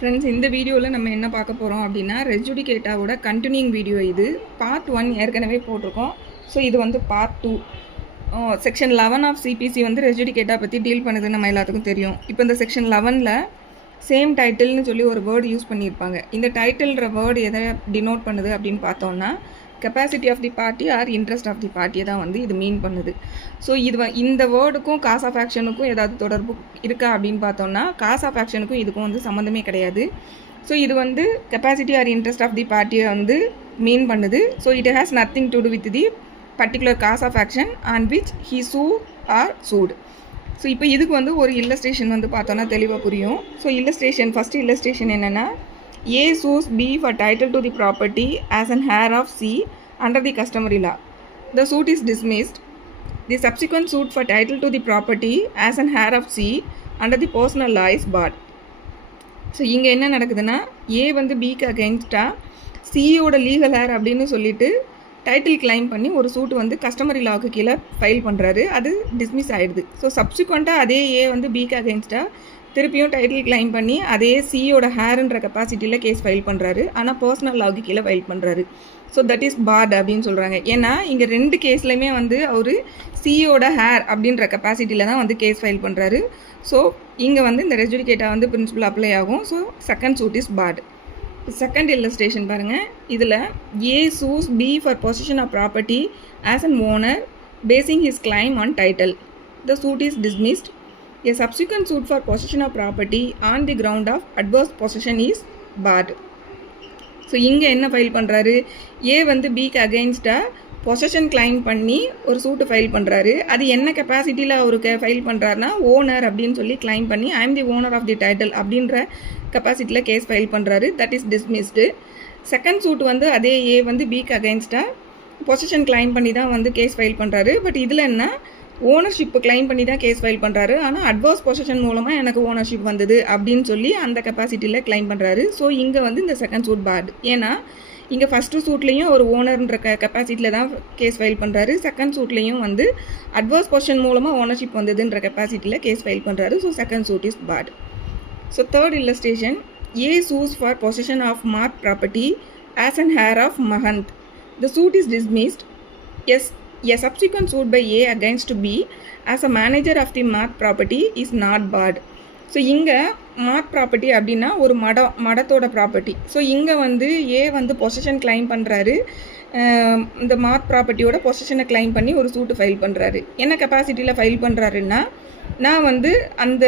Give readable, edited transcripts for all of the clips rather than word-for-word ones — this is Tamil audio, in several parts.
ஃப்ரெண்ட்ஸ், இந்த வீடியோவில் நம்ம என்ன பார்க்க போகிறோம் அப்படின்னா, ரெஜுடிகேட்டாவோட கண்டினியூங் வீடியோ இது. பார்ட் 1 ஏற்கனவே போட்டிருக்கோம். ஸோ இது வந்து பார்ட் 2. செக்ஷன் 11 ஆஃப் சிபிசி வந்து ரெஜுடிகேட்டா பற்றி டீல் பண்ணுதுன்னு நம்ம எல்லாத்துக்கும் தெரியும். இப்போ இந்த செக்ஷன் 11ல் சேம் டைட்டில்னு சொல்லி ஒரு வேர்டு யூஸ் பண்ணியிருப்பாங்க. இந்த டைட்டில்ன்ற வேர்டு எதை டினோட் பண்ணுது அப்படின்னு பார்த்தோம்னா, capacity of the party or interest of the பார்ட்டியை தான் வந்து இது மீன் பண்ணுது. ஸோ இந்த வேர்டுக்கும் காஸ் ஆஃப் ஆக்ஷனுக்கும் ஏதாவது தொடர்பு இருக்கா அப்படின்னு பார்த்தோம்னா, காஸ் ஆஃப் ஆக்ஷனுக்கும் இதுக்கும் வந்து சம்மந்தமே கிடையாது. ஸோ இது வந்து capacity or interest of the பார்ட்டியை வந்து மீன் பண்ணுது. So it has nothing to do with the particular cause of action on which he sue or sued. So இப்போ இதுக்கு வந்து ஒரு இல்லஸ்ட்ரேஷன் வந்து பார்த்தோன்னா தெளிவாக புரியும். ஸோ ஃபஸ்ட்டு இல்லஸ்ட்ரேஷன் என்னென்னா, A sues B for title to the property as an heir of C under the customary law. The suit is dismissed. The subsequent suit for title to the property as an heir of C under the personal law is barred. So இங்கே என்ன நடக்குதுன்னா, A வந்து Bக்கு அகெயின்ஸ்டாக சியோட லீகல் ஹேர் அப்படின்னு சொல்லிட்டு டைட்டில் கிளைம் பண்ணி ஒரு சூட் வந்து கஸ்டமரி லாவுக்கு கீழே ஃபைல் பண்ணுறாரு. அது டிஸ்மிஸ் ஆகிடுது. ஸோ சப்சிக்வெண்ட்டாக அதே A வந்து Bக்கு அகெயின்ஸ்டாக திருப்பியும் டைட்டில் கிளைம் பண்ணி அதே சியோட ஹேருன்ற கெப்பாசிட்டியில் கேஸ் ஃபைல் பண்ணுறாரு. ஆனால் பர்சனல் லாவுக்கு கீழே ஃபைல் பண்ணுறாரு. ஸோ தட் இஸ் பார்ட் அப்படின்னு சொல்கிறாங்க. ஏன்னா இங்கே ரெண்டு கேஸ்லையுமே வந்து அவர் சியோட ஹேர் அப்படின்ற கெப்பாசிட்டியில் தான் வந்து கேஸ் ஃபைல் பண்ணுறாரு. ஸோ இங்கே வந்து இந்த ரெஜுடிகேட்டா வந்து பிரின்சிபல் அப்ளை ஆகும். So second suit is barred. Second illustration பாருங்கள். இதில் A sues B for possession of property as an owner basing his claim on title. The suit is dismissed. A subsequent suit for possession of property on the ground of adverse possession is barred. So இங்கே என்ன ஃபைல் பண்ணுறாரு, ஏ வந்து பிக்கு அகெயின்ஸ்டாக பொசஷன் கிளைம் பண்ணி ஒரு சூட்டு ஃபைல் பண்ணுறாரு. அது என்ன கெப்பாசிட்டியில் அவருக்கு ஃபைல் பண்ணுறாருனா, ஓனர் அப்படின்னு சொல்லி கிளைம் பண்ணி I am the owner of the title அப்படின்ற கெப்பாசிட்டியில் கேஸ் ஃபைல் பண்ணுறாரு. That is dismissed. Second suit வந்து அதே ஏ வந்து பிக்கு அகெயின்ஸ்டாக பொசஷன் கிளைம் பண்ணி தான் வந்து கேஸ் ஃபைல் பண்ணுறாரு. பட் இதில் என்ன, ஓனர்ஷிப்பு கிளைம் பண்ணி தான் கேஸ் ஃபைல் பண்ணுறாரு. ஆனால் அட்வர்ஸ் பொசிஷன் மூலமாக எனக்கு ஓனர்ஷிப் வந்தது அப்படின்னு சொல்லி அந்த கெப்பாசிட்டியில் கிளைம் பண்ணுறாரு. ஸோ இங்கே வந்து இந்த செகண்ட் சூட் பார்ட். ஏன்னா இங்கே ஃபஸ்ட்டு சூட்லேயும் ஒரு ஓனர்ன்ற கெப்பாசிட்டியில் தான் கேஸ் ஃபைல் பண்ணுறாரு. செகண்ட் சூட்லேயும் வந்து அட்வர்ஸ் பொசிஷன் மூலமாக ஓனர்ஷிப் வந்ததுன்ற கெப்பாசிட்டியில் கேஸ் ஃபைல் பண்ணுறாரு. So second suit is barred. So third illustration, A sues for possession of Mark property as an heir of Mahant. The suit is dismissed. Yes. A subsequent suit by A against B as a manager of the Mark property is not barred. So இங்கே மார்க் ப்ராப்பர்ட்டி அப்படின்னா ஒரு மடத்தோட ப்ராப்பர்ட்டி. ஸோ இங்கே வந்து ஏ வந்து பொசஷன் கிளைம் பண்ணுறாரு. இந்த மார்க் ப்ராப்பர்ட்டியோட பொசஷனை கிளைம் பண்ணி ஒரு சூட்டு ஃபைல் பண்ணுறாரு. என்ன கெப்பாசிட்டியில் ஃபைல் பண்ணுறாருன்னா, நான் வந்து அந்த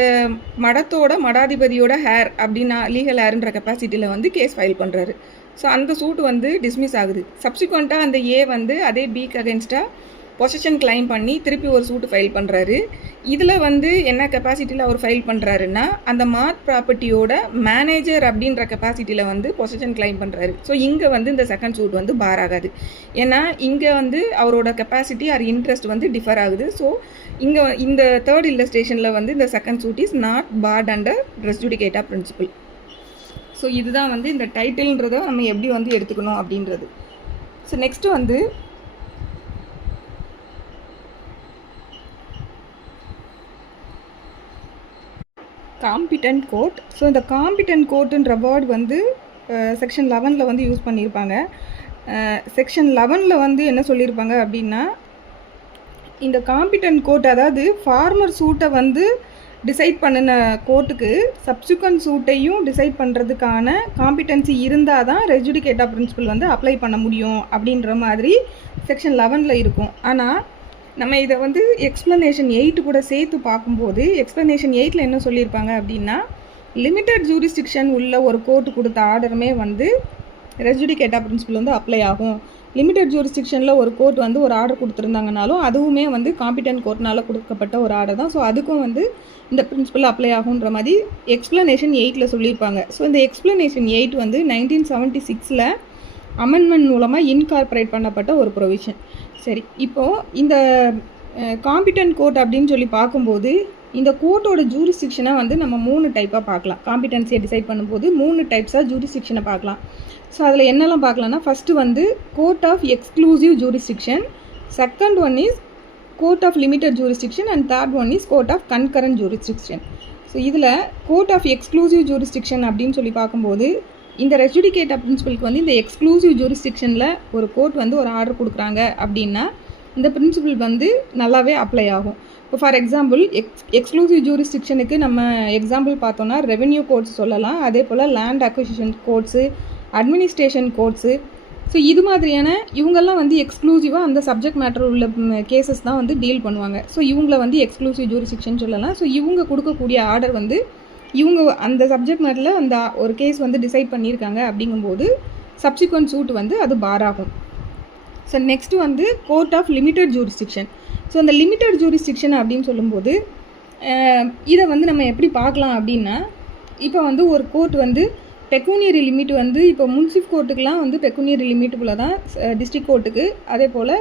மடாதிபதியோட ஹேர் அப்படின்னா லீகல் ஹேருன்ற கெப்பாசிட்டியில் வந்து கேஸ் ஃபைல் பண்ணுறாரு. ஸோ அந்த சூட்டு வந்து டிஸ்மிஸ் ஆகுது. சப்சிக்வெண்ட்டாக அந்த ஏ வந்து அதே பிக்கு அகெயின்ஸ்டாக பொசிஷன் கிளைம் பண்ணி திருப்பி ஒரு சூட்டு ஃபைல் பண்ணுறாரு. இதில் வந்து என்ன கெப்பாசிட்டியில் அவர் ஃபைல் பண்ணுறாருன்னா, அந்த மார்க் ப்ராப்பர்ட்டியோட மேனேஜர் அப்படின்ற கெப்பாசிட்டியில் வந்து பொசிஷன் கிளைம் பண்ணுறாரு. ஸோ இங்கே வந்து இந்த செகண்ட் சூட் வந்து பார் ஆகாது. ஏன்னா இங்கே வந்து அவரோட கெப்பாசிட்டி ஆர் இன்ட்ரெஸ்ட் வந்து டிஃபர் ஆகுது. ஸோ இங்கே இந்த தேர்ட் இல்லஸ்ட்ரேஷனில் வந்து இந்த second suit is not barred under res judicata principle. So இதுதான் வந்து இந்த டைட்டில்ன்றதை நம்ம எப்படி வந்து எடுத்துக்கணும் அப்படின்றது. ஸோ நெக்ஸ்ட்டு வந்து காம்பிட்டன்ட் கோர்ட். ஸோ இந்த காம்பிட்டன்ட் கோர்ட்டுன்ற வேர்டு வந்து செக்ஷன் 11ல் வந்து யூஸ் பண்ணியிருப்பாங்க. செக்ஷன் 11ல் வந்து என்ன சொல்லியிருப்பாங்க அப்படின்னா, இந்த காம்பிட்டன்ட் கோர்ட் அதாவது ஃபார்மர் சூட்டை வந்து டிசைட் பண்ணின கோர்ட்டுக்கு சப்சிக்வெண்ட் சூட்டையும் டிசைட் பண்ணுறதுக்கான காம்பிட்டன்சி இருந்தால் தான் ரெஜுடிகேட்டா பிரின்சிபல் வந்து அப்ளை பண்ண முடியும் அப்படின்ற மாதிரி செக்ஷன் 11ல் இருக்கும். ஆனால் நம்ம இதை வந்து எக்ஸ்ப்ளனேஷன் 8 கூட சேர்த்து பார்க்கும்போது எக்ஸ்ப்ளனேஷன் 8ல் என்ன சொல்லியிருப்பாங்க அப்படின்னா, லிமிட்டட் ஜூரிஸ்டிக்ஷன் உள்ள ஒரு கோர்ட்டு கொடுத்த ஆர்டருமே வந்து ரெஜுடிகேட்டா பிரின்சிபல் வந்து அப்ளை ஆகும். லிமிட்டட் ஜூரிஸ்டிக்ஷனில் ஒரு கோர்ட் வந்து ஒரு ஆர்டர் கொடுத்துருந்தாங்கனாலும் அதுவுமே வந்து காம்பிட்டன்ட் கோர்ட்னால் கொடுக்கப்பட்ட ஒரு ஆர்டர் தான். ஸோ அதுக்கும் வந்து இந்த பிரின்சிபல் அப்ளை ஆகுன்ற மாதிரி எக்ஸ்ப்ளனேஷன் 8ல் சொல்லியிருப்பாங்க. ஸோ இந்த எக்ஸ்ப்ளனேஷன் 8 வந்து 1976ல் அமெண்ட்மெண்ட் மூலமாக இன்கார்பரேட் பண்ணப்பட்ட ஒரு ப்ரொவிஷன். சரி, இப்போது இந்த காம்பிட்டன்ட் கோர்ட் அப்படின்னு சொல்லி பார்க்கும்போது இந்த கோர்ட்டோட ஜூரிஸ்டிக்ஷனை வந்து நம்ம 3 டைப்பாக பார்க்கலாம். காம்பிட்டன்சியை டிசைட் பண்ணும்போது 3 டைப்ஸாக ஜூரிஸ்டிக்ஷனை பார்க்கலாம். ஸோ அதில் என்னெல்லாம் பார்க்கலாம்னா, ஃபஸ்ட்டு வந்து court of exclusive jurisdiction, second one is court of limited jurisdiction and third one is court of concurrent jurisdiction. So இதில் கோர்ட் ஆஃப் எக்ஸ்க்ளூசிவ் ஜூரிஸ்டிக்ஷன் அப்படின்னு சொல்லி பார்க்கும்போது இந்த ரெஸ் ஜுடிகேட்டா பிரின்சிபலுக்கு வந்து இந்த எக்ஸ்க்ளூசிவ் ஜூரிஸ்டிக்ஷனில் ஒரு கோர்ட் வந்து ஒரு ஆர்டர் கொடுக்குறாங்க அப்படின்னா இந்த பிரின்சிபல் வந்து நல்லாவே அப்ளை ஆகும். இப்போ ஃபார் எக்ஸாம்பிள் எக்ஸ்க்ளூசிவ் ஜூரிஸ்டிக்ஷனுக்கு நம்ம எக்ஸாம்பிள் பார்த்தோன்னா ரெவென்யூ கோர்ட்ஸ் சொல்லலாம், அதே போல் land acquisition courts, administration courts. So இது மாதிரியான இவங்கெல்லாம் வந்து எக்ஸ்க்ளூசிவாக அந்த சப்ஜெக்ட் மேட்டர் உள்ள கேசஸ் தான் வந்து டீல் பண்ணுவாங்க. ஸோ இவங்கள வந்து எக்ஸ்க்ளூசிவ் ஜூரிஸ்டிக்ஷன் சொல்லலாம். ஸோ இவங்க கொடுக்கக்கூடிய ஆர்டர் வந்து இவங்க அந்த சப்ஜெக்ட் மேட்டரில் அந்த ஒரு கேஸ் வந்து டிசைட் பண்ணியிருக்காங்க அப்படிங்கும்போது சப்சிக்வெண்ட் சூட் வந்து அது பார் ஆகும். ஸோ நெக்ஸ்ட்டு வந்து court of limited jurisdiction. So அந்த லிமிட்டட் ஜூரிஸ்டிக்ஷன் அப்படின்னு சொல்லும்போது இதை வந்து நம்ம எப்படி பார்க்கலாம் அப்படின்னா, இப்போ வந்து ஒரு கோர்ட் வந்து பெக்கூனியரி லிமிட் வந்து இப்போ முன்சிஃப் கோர்ட்டுக்கெலாம் வந்து பெக்கூனியரி லிமிட்டுக்குள்ளே தான் டிஸ்ட்ரிக்ட் கோர்ட்டுக்கு அதே போல்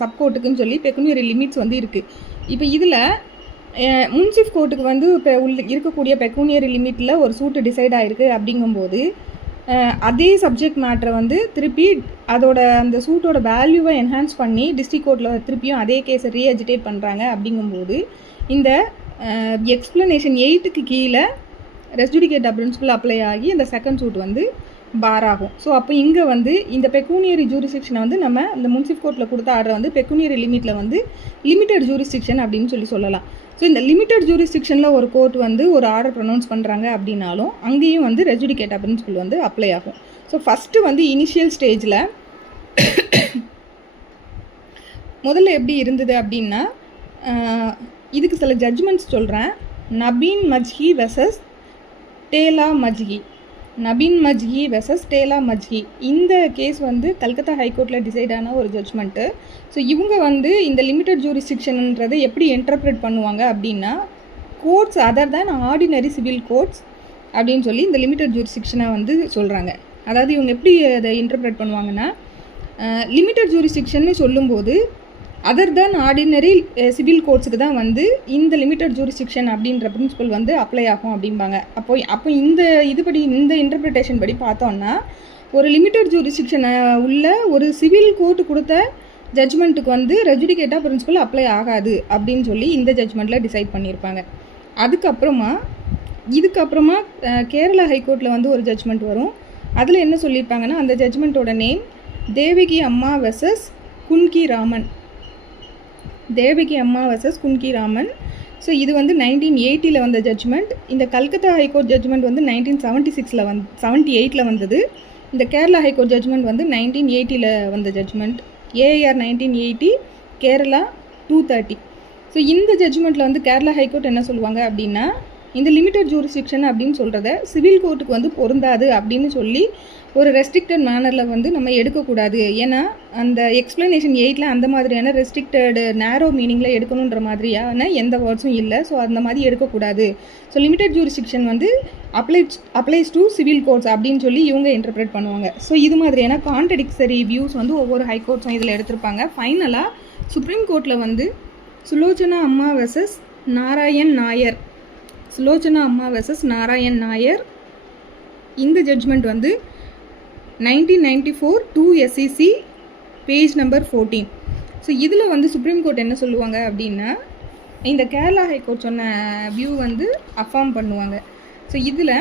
சப் கோர்ட்டுக்குன்னு சொல்லி பெக்கூனியரி லிமிட்ஸ் வந்து இருக்குது. இப்போ இதில் முன்சிஃப் கோர்ட்டுக்கு வந்து இப்போ இருக்கக்கூடிய பெக்கூனியரி லிமிட்டில் ஒரு சூட்டு டிசைட் ஆகிருக்கு அப்படிங்கும்போது அதே சப்ஜெக்ட் மேட்டரை வந்து திருப்பி அதோட அந்த சூட்டோட வேல்யூவை என்ஹான்ஸ் பண்ணி டிஸ்ட்ரிக்ட் கோர்ட்டில் திருப்பியும் அதே கேஸை ரீஎஜிடேட் பண்ணுறாங்க அப்படிங்கும்போது இந்த எக்ஸ்ப்ளனேஷன் 8க்கு கீழே ரெஸ் ஜுடிகேட்டா பிரின்சிபல் அப்ளை ஆகி இந்த செகண்ட் சூட் வந்து பார் ஆகும். ஸோ அப்போ இங்கே வந்து இந்த பெக்கூனியரி ஜூரிஸ்டிக்ஷனை வந்து நம்ம இந்த முன்சிஃப் கோர்ட்டில் கொடுத்த ஆர்டர் வந்து பெக்கூனியரி லிமிட்டில் வந்து லிமிட்டட் ஜூரிஸ்டிக்ஷன் அப்படின்னு சொல்லலாம். ஸோ இந்த லிமிட்டட் ஜூரிஸ்டிக்ஷனில் ஒரு கோர்ட் வந்து ஒரு ஆர்டர் ப்ரொனவுன்ஸ் பண்ணுறாங்க அப்படின்னாலும் அங்கேயும் வந்து ரெஸ் ஜுடிகேட்டா பிரின்சிபல் வந்து அப்ளை ஆகும். ஸோ ஃபஸ்ட்டு வந்து இனிஷியல் ஸ்டேஜில் முதல்ல எப்படி இருந்தது அப்படின்னா, இதுக்கு சில ஜட்ஜ்மெண்ட்ஸ் சொல்கிறேன். Nabin Majhi versus Dela Majhi, Nabin Majhi versus Dela Majhi. இந்த கேஸ் வந்து கல்கத்தா ஹைகோர்ட்டில் டிசைட் ஆன ஒரு ஜட்ஜ்மெண்ட்டு. ஸோ இவங்க வந்து இந்த லிமிட்டட் ஜூரிஸ்டிக்ஷன்ன்றதை எப்படி இன்டர்பிரேட் பண்ணுவாங்க அப்படின்னா, courts other than ordinary civil courts அப்படின்னு சொல்லி இந்த லிமிட்டட் ஜூரிஸ்டிக்ஷனை வந்து சொல்கிறாங்க. அதாவது இவங்க எப்படி அதை இன்டர்பிரேட் பண்ணுவாங்கன்னா, லிமிட்டட் ஜூரிஸ்டிக்ஷன்னு சொல்லும்போது அதர் தேன் ஆர்டினரி சிவில் கோர்ட்ஸுக்கு தான் வந்து இந்த லிமிட்டட் ஜூரிஸ்டிக்ஷன் அப்படின்ற பிரின்சிபல் வந்து அப்ளை ஆகும் அப்படிம்பாங்க. அப்போ இந்த இதுபடி இந்த இன்டர்பிரிட்டேஷன் படி பார்த்தோன்னா ஒரு லிமிட்டட் ஜூரிஸ்டிக்ஷனை உள்ள ஒரு சிவில் கோர்ட்டு கொடுத்த ஜட்ஜ்மெண்ட்டுக்கு வந்து ரெஸ் ஜுடிகேட்டா பிரின்சிபல் அப்ளை ஆகாது அப்படின்னு சொல்லி இந்த ஜட்ஜ்மெண்ட்டில் டிசைட் பண்ணியிருப்பாங்க. இதுக்கப்புறமா கேரளா ஹைகோர்ட்டில் வந்து ஒரு ஜட்ஜ்மெண்ட் வரும். அதில் என்ன சொல்லியிருப்பாங்கன்னா, அந்த ஜட்ஜ்மெண்ட்டோட நேம் தேவகி அம்மா வெர்சஸ் குன்கி ராமன், தேவகி அம்மா வெர்சஸ் குன்கி ராமன். ஸோ இது வந்து 1980 வந்த ஜட்ஜ்மெண்ட். இந்த கல்கத்தா ஹைகோர்ட் ஜட்ஜ்மெண்ட் வந்து 1978 வந்தது. இந்த கேரளா ஹைகோர்ட் ஜட்ஜ்மெண்ட் வந்து 1980 வந்த ஜட்ஜ்மெண்ட். ஏஆர் 1980, கேரளா 230. ஸோ இந்த ஜட்ஜ்மெண்ட்டில் வந்து கேரளா ஹைகோர்ட் என்ன சொல்லுவாங்க அப்படின்னா, இந்த லிமிட்டட் ஜூரிஸ்டிக்ஷன் அப்படின்னு சொல்கிறத சிவில் கோர்ட்டுக்கு வந்து பொருந்தாது அப்படின்னு சொல்லி ஒரு ரெஸ்ட்ரிக்டட் மேனரில் வந்து நம்ம எடுக்கக்கூடாது. ஏன்னா அந்த எக்ஸ்ப்ளனேஷன் 8ல் அந்த மாதிரியான ரெஸ்ட்ரிக்டட் நேரோ மீனிங்கில் எடுக்கணுன்ற மாதிரியான எந்த வேர்ட்ஸும் இல்லை. ஸோ அந்த மாதிரி எடுக்கக்கூடாது. ஸோ லிமிட்டட் ஜூரிஸ்டிக்ஷன் வந்து அப்ளைஸ் டு சிவில் கோர்ட்ஸ் அப்படின்னு சொல்லி இவங்க இன்டர்பிரேட் பண்ணுவாங்க. ஸோ இது மாதிரியான கான்ட்ரடிக்டரி வியூஸ் வந்து ஒவ்வொரு ஹைகோர்ட்ஸும் இதில் எடுத்திருப்பாங்க. ஃபைனலாக சுப்ரீம் கோர்ட்டில் வந்து சுலோச்சனா அம்மா வெர்சஸ் நாராயண் நாயர், சுலோச்சனா அம்மா வெர்சஸ் நாராயண் நாயர். இந்த ஜட்ஜ்மெண்ட் வந்து 1994 2 SEC பேஜ் நம்பர் 14. ஸோ இதில் வந்து சுப்ரீம் கோர்ட் என்ன சொல்லுவாங்க அப்படின்னா, இந்த கேரளா ஹைகோர்ட் சொன்ன வியூ வந்து அஃபார்ம் பண்ணுவாங்க. ஸோ இதில்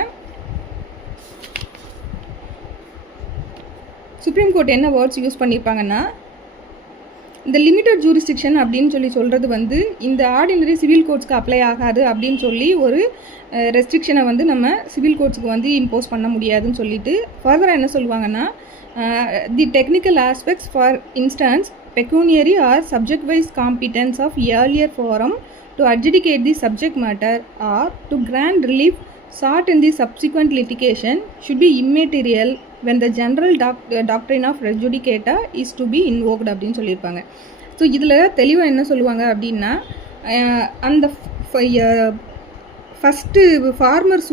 சுப்ரீம் கோர்ட் என்ன வேர்ட்ஸ் யூஸ் பண்ணியிருப்பாங்கன்னா, இந்த லிமிட்டட் ஜூரிஸ்டிக்ஷன் அப்படின்னு சொல்லி சொல்கிறது வந்து இந்த ஆர்டினரி சிவில் கோர்ட்ஸ்க்கு அப்ளை ஆகாது அப்படின்னு சொல்லி ஒரு ரெஸ்ட்ரிக்ஷனை வந்து நம்ம சிவில் கோர்ட்ஸுக்கு வந்து இம்போஸ் பண்ண முடியாதுன்னு சொல்லிட்டு ஃபர்தராக என்ன சொல்லுவாங்கன்னா, the technical aspects for instance pecuniary or subject wise competence of earlier forum to adjudicate the subject matter or to grant relief sought in the subsequent litigation should be immaterial when the general doctrine of res judicata is to be invoked அப்படின்னு சொல்லியிருப்பாங்க. ஸோ இதில் தெளிவாக என்ன சொல்லுவாங்க அப்படின்னா, அந்த ஃபஸ்ட்டு ஃபார்மர்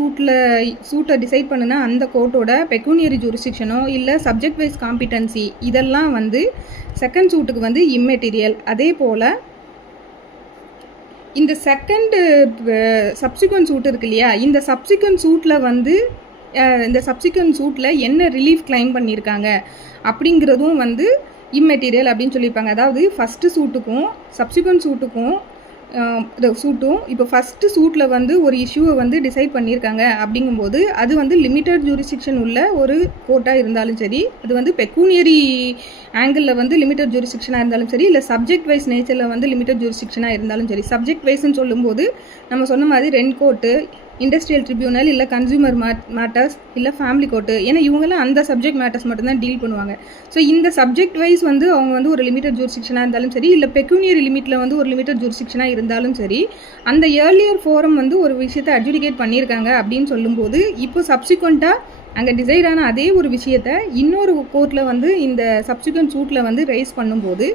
சூட்டை டிசைட் பண்ணுனா அந்த கோர்ட்டோட பெக்கூனியரி ஜூரிஸ்டிக்ஷனோ இல்லை சப்ஜெக்ட் வைஸ் காம்பிடன்சி இதெல்லாம் வந்து செகண்ட் சூட்டுக்கு வந்து இம்மெட்டீரியல். அதே போல் இந்த செகண்டு சப்சிக்வெண்ட் சூட் இருக்கு இல்லையா, இந்த சப்சிக்வெண்ட் சூட்டில் வந்து இந்த சப்சிக்வெண்ட் சூட்டில் என்ன ரிலீஃப் கிளைம் பண்ணியிருக்காங்க அப்படிங்கிறதும் வந்து இம்மெட்டீரியல் அப்படின்னு சொல்லியிருப்பாங்க. அதாவது ஃபஸ்ட்டு சூட்டுக்கும் சப்சிக்வெண்ட் சூட்டுக்கும் சூட்டும் இப்போ ஃபஸ்ட்டு சூட்டில் வந்து ஒரு இஷ்யூவை வந்து டிசைட் பண்ணியிருக்காங்க அப்படிங்கும்போது அது வந்து லிமிட்டட் ஜூரிஸ்டிக்ஷன் உள்ள ஒரு கோர்ட்டாக இருந்தாலும் சரி, அது வந்து பெக்கூனியரி ஆங்கிளில் வந்து லிமிட்டட் ஜூரிஸ்டிக்ஷனாக இருந்தாலும் சரி, இல்லை சப்ஜெக்ட் வைஸ் நேச்சரில் வந்து லிமிட்டட் ஜூரிஸ்டிக்ஷனாக இருந்தாலும் சரி. சப்ஜெக்ட் வைஸ்ன்னு சொல்லும்போது நம்ம சொன்ன மாதிரி ரெண்ட் கோர்ட்டு, இண்டஸ்ட்ரியல் ட்ரிபியூனல், இல்லை கன்சூமர் மேட்டர்ஸ், இல்லை ஃபேமிலி கோர்ட்டு, ஏன்னா இவங்கெல்லாம் அந்த சப்ஜெக்ட் மேட்டர்ஸ் மட்டும்தான் டீல் பண்ணுவாங்க. ஸோ இந்த சப்ஜெக்ட் வைஸ் வந்து அவங்க வந்து ஒரு லிமிட்டட் ஜூரிஸ்டிக்ஷனாக இருந்தாலும் சரி, இல்லை பெக்கூனியரி லிமிட்டில் வந்து ஒரு லிமிட்டட் ஜூரிஸ்டிக்ஷனாக இருந்தாலும் சரி, அந்த ஏர்லியர் ஃபோரம் வந்து ஒரு விஷயத்தை அட்ஜுடிகேட் பண்ணியிருக்காங்க அப்படின்னு சொல்லும்போது, இப்போ சப்சிக்வெண்ட்டாக அங்கே டிசைட் ஆன அதே ஒரு விஷயத்தை இன்னொரு கோர்ட்டில் வந்து இந்த சப்சிக்வெண்ட் சூட்டில் வந்து ரைஸ் பண்ணும்போது,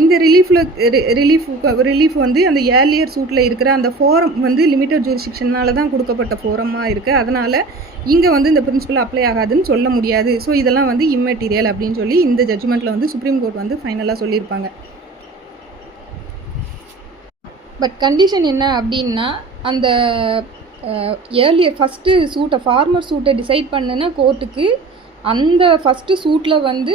இந்த ரிலீஃப் வந்து அந்த ஏர்லியர் சூட்டில் இருக்கிற அந்த ஃபோரம் வந்து லிமிட்டட் ஜூரிஸ்டிக்ஷனால தான் கொடுக்கப்பட்ட ஃபோரமாக இருக்குது. அதனால் இங்கே வந்து இந்த பிரின்சிபல் அப்ளை ஆகாதுன்னு சொல்ல முடியாது. ஸோ இதெல்லாம் வந்து இம்மெட்டீரியல் அப்படின்னு சொல்லி இந்த ஜட்ஜ்மெண்ட்டில் வந்து சுப்ரீம் கோர்ட் வந்து ஃபைனலாக சொல்லியிருப்பாங்க. பட் கண்டிஷன் என்ன அப்படின்னா, அந்த ஏர்லியர் ஃபஸ்ட்டு சூட்டை ஃபார்மர் சூட்டை டிசைட் பண்ணின கோர்ட்டுக்கு அந்த ஃபஸ்ட்டு சூட்டில் வந்து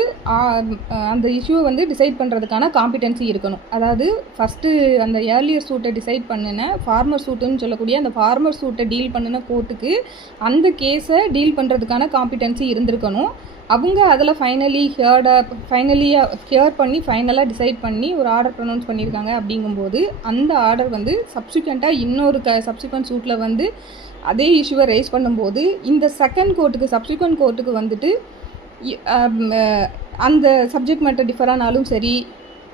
அந்த இஷ்யூவை வந்து டிசைட் பண்ணுறதுக்கான காம்பிடென்சி இருக்கணும். அதாவது ஃபஸ்ட்டு அந்த ஏர்லியர் சூட்டை டிசைட் பண்ணின ஃபார்மர் சூட்டுன்னு சொல்லக்கூடிய அந்த ஃபார்மர் சூட்டை டீல் பண்ணின கோர்ட்டுக்கு அந்த கேஸை டீல் பண்ணுறதுக்கான காம்பிடென்சி இருந்திருக்கணும். அவங்க அதில் ஹியர் பண்ணி ஃபைனலாக டிசைட் பண்ணி ஒரு ஆர்டர் ப்ரொனவுன்ஸ் பண்ணியிருக்காங்க. அப்படிங்கும்போது அந்த ஆர்டர் வந்து சப்சிக்வெண்ட்டாக இன்னொரு சப்சிக்வெண்ட் சூட்டில் வந்து அதே இஷ்யூவை ரைஸ் பண்ணும்போது இந்த செகண்ட் கோர்ட்டுக்கு சப்சிக்வெண்ட் கோர்ட்டுக்கு வந்துட்டு அந்த சப்ஜெக்ட் மேட்டர் டிஃபர் ஆனாலும் சரி,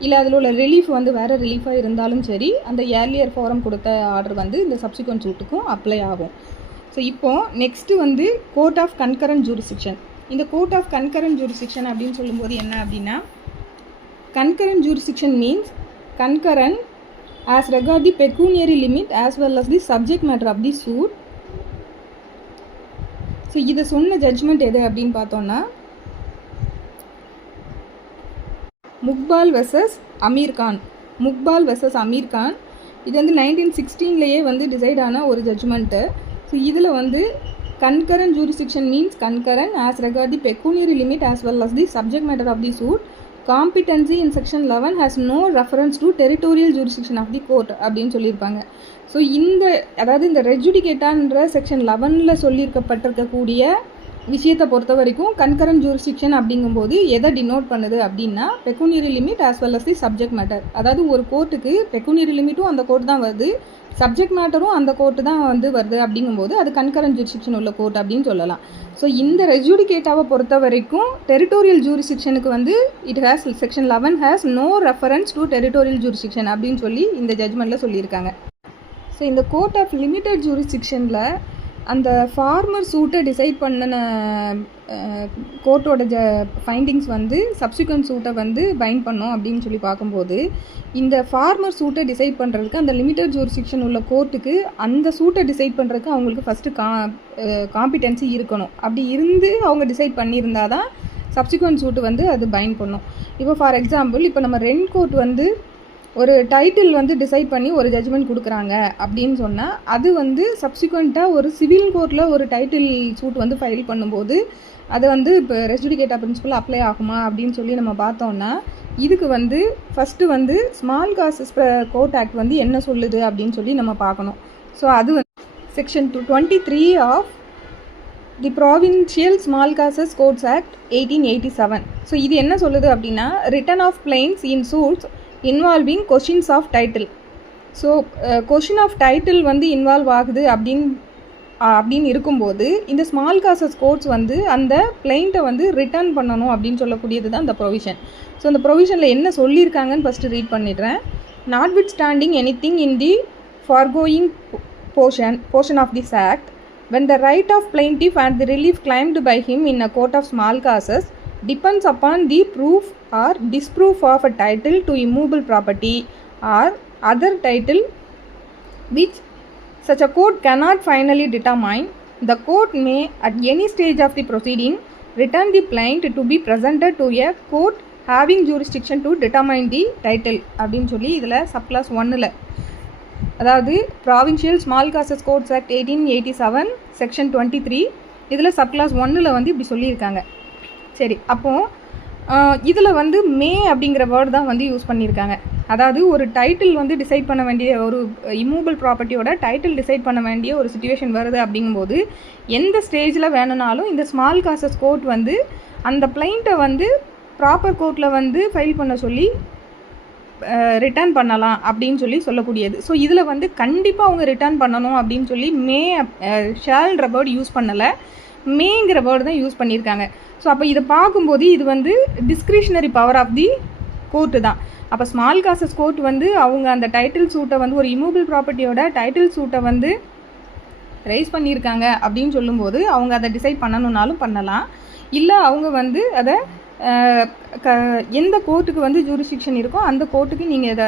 இல்லை அதில் உள்ள ரிலீஃப் வந்து வேறு ரிலீஃபாக இருந்தாலும் சரி, அந்த ஏர்லியர் ஃபோரம் கொடுத்த ஆர்டர் வந்து இந்த சப்சிக்வெண்ட் சூட்டுக்கும் அப்ளை ஆகும். ஸோ இப்போது நெக்ஸ்ட்டு வந்து கோர்ட் ஆஃப் கன்கரண்ட் ஜூரிஸ்டிக்ஷன். இந்த கோர்ட் ஆஃப் கன்கரண்ட் ஜூரிஸ்டிக்ஷன் அப்படின்னு சொல்லும்போது என்ன அப்படின்னா, concurrent jurisdiction means concurrent as regard the pecuniary limit as well as the subject matter of the suit. So இதை சொன்ன ஜட்ஜ்மெண்ட் எது அப்படின்னு பார்த்தோன்னா, முக்பால் வெர்சஸ் அமீர் கான். இது வந்து 1916 வந்து டிசைட் ஆன ஒரு ஜட்ஜ்மெண்ட்டு. ஸோ இதில் வந்து concurrent jurisdiction means concurrent as regard the pecuniary limit as well as the subject matter of the suit. Competency in section 11 has no reference to territorial jurisdiction of the court அப்படின்னு சொல்லியிருப்பாங்க. ஸோ இந்த ரெஜுடிகேட்டான்ற செக்ஷன் 11 சொல்லியிருக்கப்பட்டிருக்கக்கூடிய விஷயத்தை பொறுத்த வரைக்கும் கன்கரண்ட் ஜூரிஸ்டிக்ஷன் அப்படிங்கும்போது எதை டினோட் பண்ணுது அப்படின்னா, pecuniary limit as well as the subject matter. அதாவது ஒரு கோர்ட்டுக்கு பெக்கூனியரி லிமிட்டும் அந்த கோர்ட் தான் வருது, சப்ஜெக்ட் மேட்டரும் அந்த கோர்ட்டு தான் வந்து வருது. அப்படிங்கும்போது அது கன்கரண்ட் ஜூரிஸ்டிக்ஷன் உள்ள கோர்ட் அப்படின்னு சொல்லலாம். ஸோ இந்த ரெஜுடிகேட்டாவை பொறுத்த வரைக்கும் டெரிட்டோரியல் ஜூரிஸ்டிக்ஷனுக்கு வந்து section 11 has no reference to territorial jurisdiction அப்படின்னு சொல்லி இந்த ஜட்ஜ்மெண்ட்டில் சொல்லியிருக்காங்க. ஸோ இந்த கோர்ட் ஆஃப் லிமிட்டட் ஜூரிஸ்டிக்ஷனில் அந்த ஃபார்மர் சூட்டை டிசைட் பண்ணின கோர்ட்டோட ஃபைண்டிங்ஸ் வந்து சப்சிக்வெண்ட் சூட்டை வந்து பைண்ட் பண்ணோம் அப்படின்னு சொல்லி பார்க்கும்போது, இந்த ஃபார்மர் சூட்டை டிசைட் பண்ணுறதுக்கு அந்த லிமிட்டட் ஜூரிஸ்டிக்ஷன் உள்ள கோர்ட்டுக்கு அந்த சூட்டை டிசைட் பண்ணுறதுக்கு அவங்களுக்கு ஃபஸ்ட்டு காம்பிடென்சி இருக்கணும். அப்படி இருந்து அவங்க டிசைட் பண்ணியிருந்தால் தான் சப்சிக்வெண்ட் சூட்டு வந்து அது பைண்ட் பண்ணும். இப்போ ஃபார் எக்ஸாம்பிள், இப்போ நம்ம ரெண்ட் கோர்ட் வந்து ஒரு டைட்டில் வந்து டிசைட் பண்ணி ஒரு ஜட்ஜ்மெண்ட் கொடுக்குறாங்க அப்படின்னு சொன்னால், அது வந்து சப்சிக்வெண்ட்டாக ஒரு சிவில் கோர்ட்டில் ஒரு டைட்டில் சூட் வந்து ஃபைல் பண்ணும்போது அது வந்து இப்போ ரெஜுடிகேட்டா பிரின்சிபல் அப்ளை ஆகுமா அப்படின்னு சொல்லி நம்ம பார்த்தோம்னா, இதுக்கு வந்து ஃபஸ்ட்டு வந்து ஸ்மால் காசஸ் கோர்ட் ஆக்ட் வந்து என்ன சொல்லுது அப்படின்னு சொல்லி நம்ம பார்க்கணும். ஸோ அது வந்து section 23 of the provincial small causes courts act 1887. So இது என்ன சொல்லுது அப்படின்னா, written of claims in suits involving questions of title. So question of title வந்து இன்வால்வ் ஆகுது அப்படின்னு இருக்கும்போது இந்த ஸ்மால் காசஸ் கோர்ட்ஸ் வந்து அந்த பிளைண்ட்டை வந்து ரிட்டர்ன் பண்ணணும் அப்படின்னு சொல்லக்கூடியது தான் இந்த ப்ரொவிஷன். ஸோ அந்த ப்ரொவிஷனில் என்ன சொல்லியிருக்காங்கன்னு ஃபஸ்ட்டு ரீட் பண்ணிடுறேன். Notwithstanding anything in the foregoing portion of this act, when the right of plaintiff and the relief claimed by him in a court of small causes depends upon the proof or disproof of a title to immovable property or other title which such a court cannot finally determine, the court may at any stage of the proceeding return the plaint to be presented to a court having jurisdiction to determine the title அப்படின்னு சொல்லி இதில் சப்க்ளாஸ் 1ல், அதாவது provincial small causes courts act 1887 section 23 இதில் சப்க்ளாஸ் 1ல் வந்து இப்படி சொல்லியிருக்காங்க. சரி, அப்போது இதில் வந்து மே அப்படிங்கிற வேர்டு தான் வந்து யூஸ் பண்ணியிருக்காங்க. அதாவது ஒரு டைட்டில் வந்து டிசைட் பண்ண வேண்டிய ஒரு இம்மூவபிள் ப்ராப்பர்ட்டியோட டைட்டில் டிசைட் பண்ண வேண்டிய ஒரு சிச்சுவேஷன் வருது அப்படிங்கும்போது எந்த ஸ்டேஜில் வேணும்னாலும் இந்த ஸ்மால் காசஸ் கோர்ட் வந்து அந்த பிளைண்ட்டை வந்து ப்ராப்பர் கோர்ட்டில் வந்து ஃபைல் பண்ண சொல்லி ரிட்டர்ன் பண்ணலாம் அப்படின்னு சொல்லி சொல்லக்கூடியது. ஸோ இதில் வந்து கண்டிப்பாக அவங்க ரிட்டர்ன் பண்ணணும் அப்படின்னு சொல்லி ஷால்ன்ற வேர்டு யூஸ் பண்ணலை, மேங்கிற வேர்டு தான் யூஸ் பண்ணியிருக்காங்க. ஸோ அப்போ இதை பார்க்கும்போது இது வந்து discretionary power of the court தான். அப்போ ஸ்மால் காசஸ் கோர்ட் வந்து அவங்க அந்த டைட்டில் சூட்டை வந்து ஒரு இம்மூவபிள் ப்ராப்பர்ட்டியோட டைட்டில் சூட்டை வந்து ரைஸ் பண்ணியிருக்காங்க அப்படின்னு சொல்லும்போது அவங்க அதை டிசைட் பண்ணணுன்னாலும் பண்ணலாம், இல்லை அவங்க வந்து அதை எந்த கோர்ட்டுக்கு வந்து ஜூரிஸ்டிக்ஷன் இருக்கோ அந்த கோர்ட்டுக்கு நீங்கள் இதை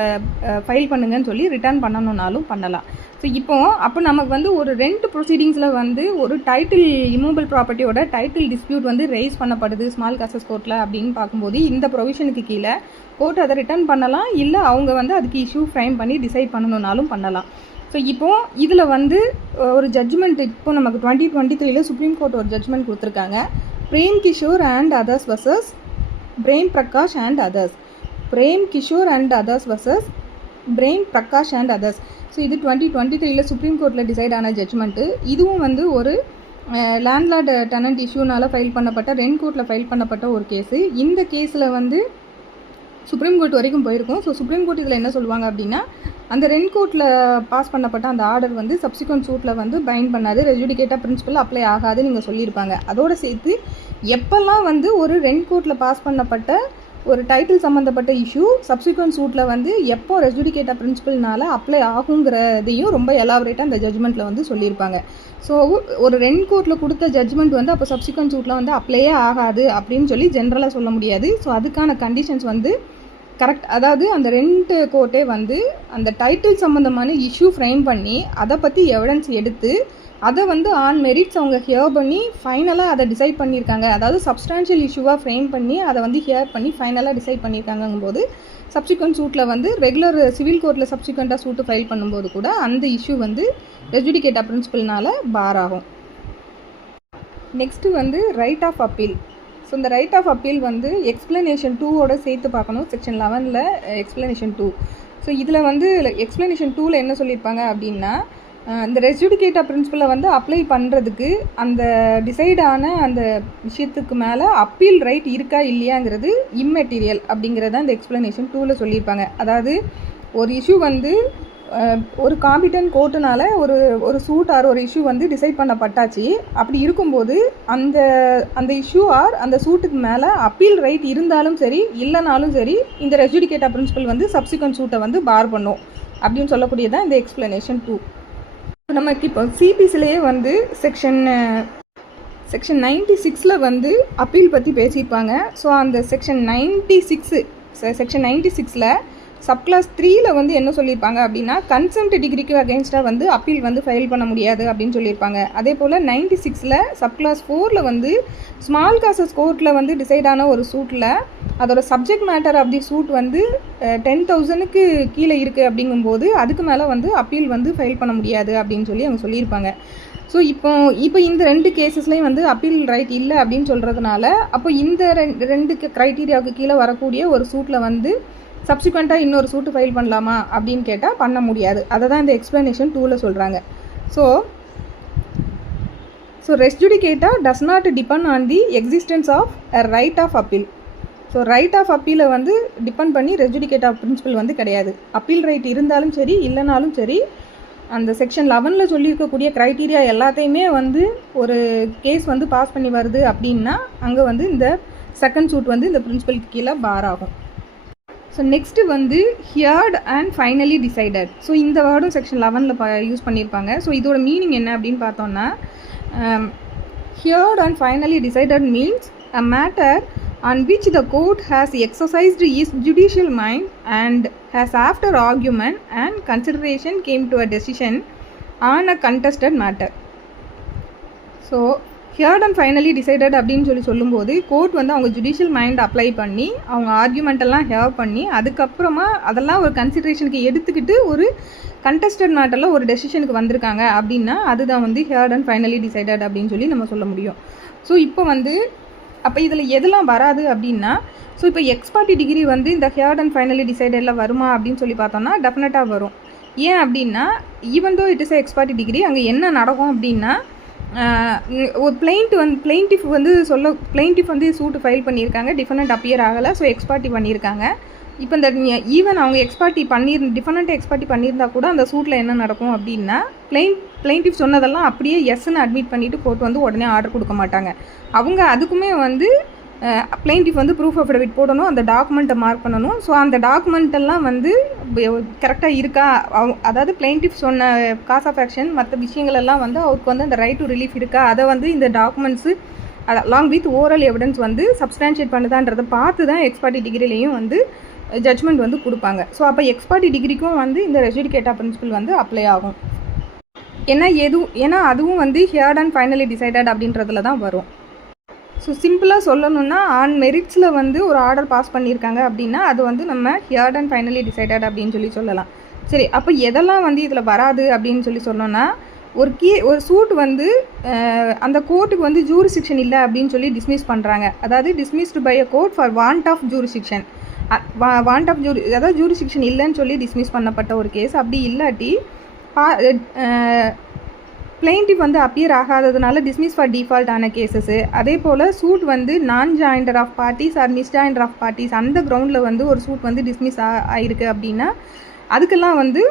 ஃபைல் பண்ணுங்கன்னு சொல்லி ரிட்டர்ன் பண்ணணுன்னாலும் பண்ணலாம். ஸோ அப்போ நமக்கு வந்து ஒரு ரெண்ட் ப்ரொசீடிங்ஸில் வந்து ஒரு டைட்டில் இம்மூவபிள் ப்ராப்பர்ட்டியோட டைட்டில் டிஸ்பியூட் வந்து ரைஸ் பண்ணப்படுது ஸ்மால் காசஸ் கோர்ட்டில் அப்படின்னு பார்க்கும்போது இந்த ப்ரொவிஷனுக்கு கீழே கோர்ட் அதை ரிட்டர்ன் பண்ணலாம், இல்லை அவங்க வந்து அதுக்கு இஷ்யூ ஃப்ரேம் பண்ணி டிசைட் பண்ணணுன்னாலும் பண்ணலாம். ஸோ இப்போது இதில் வந்து ஒரு ஜட்ஜ்மெண்ட் இப்போ நமக்கு 2023 சுப்ரீம் கோர்ட் ஒரு ஜட்ஜ்மெண்ட் கொடுத்துருக்காங்க. Prem Kishore and others versus Prem Prakash and others. Prem Kishore and others versus Prem Prakash and others. So இது 2023 சுப்ரீம் கோர்ட்டில் டிசைட் ஆன ஜட்ஜ்மெண்ட்டு. இதுவும் வந்து ஒரு லேண்ட்லார்டு டெனன்ட் இஷ்யூனால் ஃபைல் பண்ணப்பட்ட ரெண்ட் கோர்ட்டில் ஃபைல் பண்ணப்பட்ட ஒரு கேஸு. இந்த கேஸில் வந்து சுப்ரீம் கோர்ட் வரைக்கும் போயிருக்கும். ஸோ சுப்ரீம் கோர்ட் இதில் என்ன சொல்லுவாங்க அப்படின்னா அந்த ரெண்ட் கோர்ட்டில் பாஸ் பண்ணப்பட்ட அந்த ஆர்டர் வந்து சப்சிக்வெண்ட் சூட்டில் வந்து பைண்ட் பண்ணாது, ரெஜுடிகேட்டா பிரின்சிபல் அப்ளை ஆகாது நீங்கள் சொல்லியிருப்பாங்க. அதோடு சேர்த்து எப்போல்லாம் வந்து ஒரு ரெண்ட் கோர்ட்டில் பாஸ் பண்ணப்பட்ட ஒரு டைட்டில் சம்மந்தப்பட்ட இஷ்யூ சப்சிக்வெண்ட் சூட்டில் வந்து எப்போ ரெஜுடிகேட்டா பிரின்சிபல்னால அப்ளை ஆகுங்கிறதையும் ரொம்ப எலாபரேட்டாக அந்த ஜட்ஜ்மெண்ட்டில் வந்து சொல்லியிருப்பாங்க. ஸோ ஒரு ரெண்ட் கோர்ட்டில் கொடுத்த ஜட்ஜ்மெண்ட் வந்து அப்போ சப்சிக்வெண்ட் சூட்டில் வந்து அப்ளையே ஆகாது அப்படின்னு சொல்லி ஜென்ரலாக சொல்ல முடியாது. ஸோ அதுக்கான கண்டிஷன்ஸ் வந்து கரெக்ட், அதாவது அந்த ரெண்ட் கோர்ட்டே வந்து அந்த டைட்டில் சம்மந்தமான இஷ்யூ ஃப்ரேம் பண்ணி அதை பற்றி எவிடன்ஸ் எடுத்து அதை வந்து ஆன் மெரிட்ஸ் அவங்க ஹியர் பண்ணி ஃபைனலாக அதை டிசைட் பண்ணியிருக்காங்க. அதாவது சப்ஸ்டான்ஷியல் இஷ்யூவாக ஃப்ரேம் பண்ணி அதை வந்து ஹியர் பண்ணி ஃபைனலாக டிசைட் பண்ணியிருக்காங்கும்போது சப்சிக்வெண்ட் சூட்டில் வந்து ரெகுலர் சிவில் கோர்ட்டில் சப்சிக்வெண்ட்டாக சூட்டு ஃபைல் பண்ணும்போது கூட அந்த இஷ்யூ வந்து ரெஜுடிகேட்டா பிரின்சிபல்னால பார் ஆகும். நெக்ஸ்ட்டு வந்து ரைட் ஆஃப் அப்பீல். ஸோ இந்த ரைட் ஆஃப் அப்பீல் வந்து எக்ஸ்ப்ளனேஷன் 2ஓட சேர்த்து பார்க்கணும். Section 11 explanation 2. ஸோ இதில் வந்து எக்ஸ்ப்ளனேஷன் 2ல் என்ன சொல்லியிருப்பாங்க அப்படின்னா இந்த ரெஜுடிகேட்டா பிரின்சிபலை வந்து அப்ளை பண்ணுறதுக்கு அந்த டிசைடான அந்த விஷயத்துக்கு மேலே அப்பீல் ரைட் இருக்கா இல்லையாங்கிறது இம்மெட்டீரியல் அப்படிங்கிறத அந்த எக்ஸ்ப்ளனேஷன் 2ல் சொல்லியிருப்பாங்க. அதாவது ஒரு இஷ்யூ வந்து ஒரு காம்பிட்டன்ட் கோர்ட்டுனால ஒரு சூட் ஆர் ஒரு இஷ்யூ வந்து டிசைட் பண்ணப்பட்டாச்சு. அப்படி இருக்கும்போது அந்த இஷ்யூ ஆர் அந்த சூட்டுக்கு மேலே அப்பீல் ரைட் இருந்தாலும் சரி இல்லைனாலும் சரி இந்த ரெஜுடிகேட்டா பிரின்சிபல் வந்து சப்சிக்வெண்ட் சூட்டை வந்து பார் பண்ணும் அப்படின்னு சொல்லக்கூடியதான் இந்த எக்ஸ்ப்ளனேஷன் 2. நமக்கு இப்போ சிபிசிலேயே வந்து செக்ஷன் 96 வந்து அப்பீல் பற்றி பேசியிருப்பாங்க. ஸோ அந்த செக்ஷன் 96ல் சப்கிளாஸ் 3ல் வந்து என்ன சொல்லியிருப்பாங்க அப்படின்னா கன்செம்ட் டிகிரிக்கு அகேன்ஸ்டாக வந்து அப்பீல் வந்து ஃபைல் பண்ண முடியாது அப்படின்னு சொல்லியிருப்பாங்க. அதே போல் 96ல் சப்கிளாஸ் 4ல் வந்து ஸ்மால் காசஸ் கோர்ட்டில் வந்து டிசைடான ஒரு சூட்டில் அதோட subject matter of the suit வந்து 10,000க்கு கீழே இருக்குது அப்படிங்கும்போது அதுக்கு மேலே வந்து அப்பீல் வந்து ஃபைல் பண்ண முடியாது அப்படின்னு சொல்லி அவங்க சொல்லியிருப்பாங்க. ஸோ இப்போ இந்த ரெண்டு கேசஸ்லேயும் வந்து அப்பீல் ரைட் இல்லை அப்படின்னு சொல்கிறதுனால அப்போ இந்த ரெண்டு க்ரைட்டீரியாவுக்கு கீழே வரக்கூடிய ஒரு சூட்டில் வந்து சப்சிக்வெண்ட்டாக இன்னொரு சூட்டு ஃபைல் பண்ணலாமா அப்படின்னு கேட்டால் பண்ண முடியாது. அதை தான் இந்த எக்ஸ்ப்ளனேஷன் 2ல் சொல்கிறாங்க. So res judicata does not depend on the existence of a right of appeal. So right of அப்பீலை வந்து டிபெண்ட் பண்ணி ரெஸ் ஜுடிகேட்டா பிரின்சிபல் வந்து கிடையாது. அப்பீல் ரைட் இருந்தாலும் சரி இல்லைனாலும் சரி அந்த செக்ஷன் 11ல் சொல்லியிருக்கக்கூடிய க்ரைட்டீரியா எல்லாத்தையுமே வந்து ஒரு கேஸ் வந்து பாஸ் பண்ணி வருது அப்படின்னா அங்கே வந்து இந்த செகண்ட் சூட் வந்து இந்த பிரின்சிபலுக்கு கீழே பார் ஆகும். ஸோ நெக்ஸ்ட்டு வந்து heard and finally decided. So இந்த வேர்டும் செக்ஷன் 11ல் யூஸ் பண்ணியிருப்பாங்க. ஸோ இதோட மீனிங் என்ன அப்படின்னு பார்த்தோன்னா heard and finally decided means a matter on which the court has exercised its judicial mind and has after argument and consideration came to a decision on a contested matter. So heard and finally decided அப்படின்னு சொல்லும்போது கோர்ட் வந்து அவங்க ஜுடிஷியல் மைண்ட் அப்ளை பண்ணி அவங்க ஆர்கியூமெண்ட் எல்லாம் ஹேவ் பண்ணி அதுக்கப்புறமா அதெல்லாம் ஒரு கன்சிடரேஷனுக்கு எடுத்துக்கிட்டு ஒரு கண்டெஸ்டட் மேட்டரில் ஒரு டெசிஷனுக்கு வந்திருக்காங்க அப்படின்னா அதுதான் வந்து ஹியர்ட் அண்ட் ஃபைனலி டிசைடட் அப்படின்னு சொல்லி நம்ம சொல்ல முடியும். ஸோ இப்போ வந்து அப்போ இதில் எதெல்லாம் வராது அப்படின்னா, ஸோ இப்போ எக்ஸ்பார்ட்டி டிகிரி வந்து இந்த ஹியர்ட் அண்ட் ஃபைனலி டிசைடடில் வருமா அப்படின்னு சொல்லி பார்த்தோம்னா டெஃபினட்டாக வரும். ஏன் அப்படின்னா, even though it is ex parte degree, அங்கே என்ன நடக்கும் அப்படின்னா, ஒரு பிளெயின்டிஃப் வந்து சூட்டு ஃபைல் பண்ணியிருக்காங்க, டிஃபனண்ட் அப்பியர் ஆகலை, ஸோ எக்ஸ்பார்ட்டி பண்ணியிருக்காங்க. இப்போ இந்த ஈவன் அவங்க டிஃபனண்ட் எக்ஸ்பார்ட்டி பண்ணியிருந்தா கூட அந்த சூட்டில் என்ன நடக்கும் அப்படின்னா, பிளெயின்டிஃப் சொன்னதெல்லாம் அப்படியே எஸ்ன்னு அட்மிட் பண்ணிவிட்டு கோர்ட் வந்து உடனே ஆர்டர் கொடுக்க மாட்டாங்க. அவங்க அதுக்குமே வந்து பிளெயின்டிஃப் வந்து ப்ரூஃப் ஆஃப் டெபிட் போடணும், அந்த டாக்குமெண்ட்டை மார்க் பண்ணணும். ஸோ அந்த டாக்குமெண்ட்டெல்லாம் வந்து கரெக்டாக இருக்கா, அதாவது பிளெயின்டிஃப் சொன்ன காஸ் ஆஃப் ஆக்ஷன் மற்ற விஷயங்களெல்லாம் வந்து அவருக்கு வந்து அந்த ரைட் டு ரிலீஃப் இருக்கா, அதை வந்து இந்த documents along with oral evidence வந்து சப்ஸ்டான்ஷியேட் பண்ணுதான்றதை பார்த்து தான் எக்ஸ்பார்ட்டி டிகிரிலையும் வந்து ஜட்ஜ்மெண்ட் வந்து கொடுப்பாங்க. ஸோ அப்போ எக்ஸ்பார்ட்டி டிகிரிக்கும் வந்து இந்த ரெஸ் ஜுடிகேட்டா பிரின்சிபல் வந்து அப்ளை ஆகும். ஏன்னா அதுவும் வந்து ஹியர்ட் அண்ட் ஃபைனலி டிசைடட் அப்படின்றதுல தான் வரும். ஸோ சிம்பிளாக சொல்லணுன்னா, ஆன் மெரிட்ஸில் வந்து ஒரு ஆர்டர் பாஸ் பண்ணியிருக்காங்க அப்படின்னா அது வந்து நம்ம ஹியர்ட் அண்ட் ஃபைனலி டிசைடட் அப்படின்னு சொல்லலாம். சரி, அப்போ எதெல்லாம் வந்து இதில் வராது அப்படின்னு சொன்னோன்னா, ஒரு சூட் வந்து அந்த கோர்ட்டுக்கு வந்து ஜூரிஸ்டிக்ஷன் இல்லை அப்படின்னு சொல்லி டிஸ்மிஸ் பண்ணுறாங்க. அதாவது dismissed by a court for want of jurisdiction, அதாவது ஜூரிஸ்டிக்ஷன் இல்லைன்னு சொல்லி டிஸ்மிஸ் பண்ணப்பட்ட ஒரு கேஸ். அப்படி இல்லாட்டி பிளெயின்டிஃப் வந்து அப்பியர் ஆகாததுனால டிஸ்மிஸ் ஃபார் டிஃபால்ட் ஆன கேசஸ்ஸு, அதே போல் சூட் வந்து non joinder of parties or misjoinder of parties அந்த கிரவுண்டில் வந்து ஒரு சூட் வந்து டிஸ்மிஸ் ஆகிருக்கு அப்படின்னா அதுக்கெல்லாம் வந்து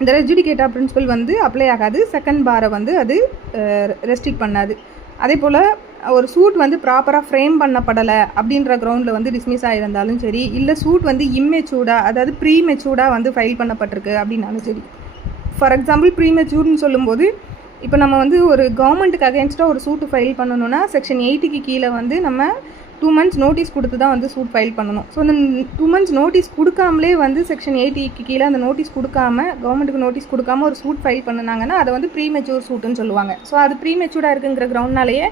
இந்த ரெஸ் ஜுடிகேட்டா பிரின்சிபல் வந்து அப்ளை ஆகாது. செகண்ட் பாரை வந்து அது ரெஸ்ட்ரிக்ட் பண்ணாது. அதே போல் ஒரு சூட் வந்து ப்ராப்பராக ஃப்ரேம் பண்ணப்படலை அப்படின்ற கிரவுண்டில் வந்து டிஸ்மிஸ் ஆகியிருந்தாலும் சரி, இல்லை சூட் வந்து இம்மெச்சூர்டாக அதாவது ப்ரீமெச்சூர்டாக வந்து ஃபைல் பண்ணப்பட்டிருக்கு அப்படின்னாலும் சரி. ஃபார் எக்ஸாம்பிள் ப்ரீமெச்சூர்னு சொல்லும்போது, இப்போ நம்ம வந்து ஒரு கவர்மெண்ட்டுக்கு அகேன்ஸ்டாக ஒரு சூட்டு ஃபைல் பண்ணணுன்னா செக்ஷன் 80க்கு கீழே வந்து நம்ம 2 months நோட்டீஸ் கொடுத்து தான் வந்து சூட் ஃபைல் பண்ணணும். ஸோ அந்த 2 months நோட்டீஸ் கொடுக்காமலே வந்து செக்ஷன் 80க்கு கீழே அந்த நோட்டீஸ் கொடுக்காம கவர்மெண்ட்டுக்கு நோட்டீஸ் கொடுக்காம ஒரு சூட் ஃபைல் பண்ணினாங்கன்னா அதை வந்து ப்ரீமெச்சூர் சூட்டுன்னு சொல்லுவாங்க. ஸோ அது ப்ரீமெச்சூர்டாக இருக்குங்கிற கிரவுண்ட்னாலேயே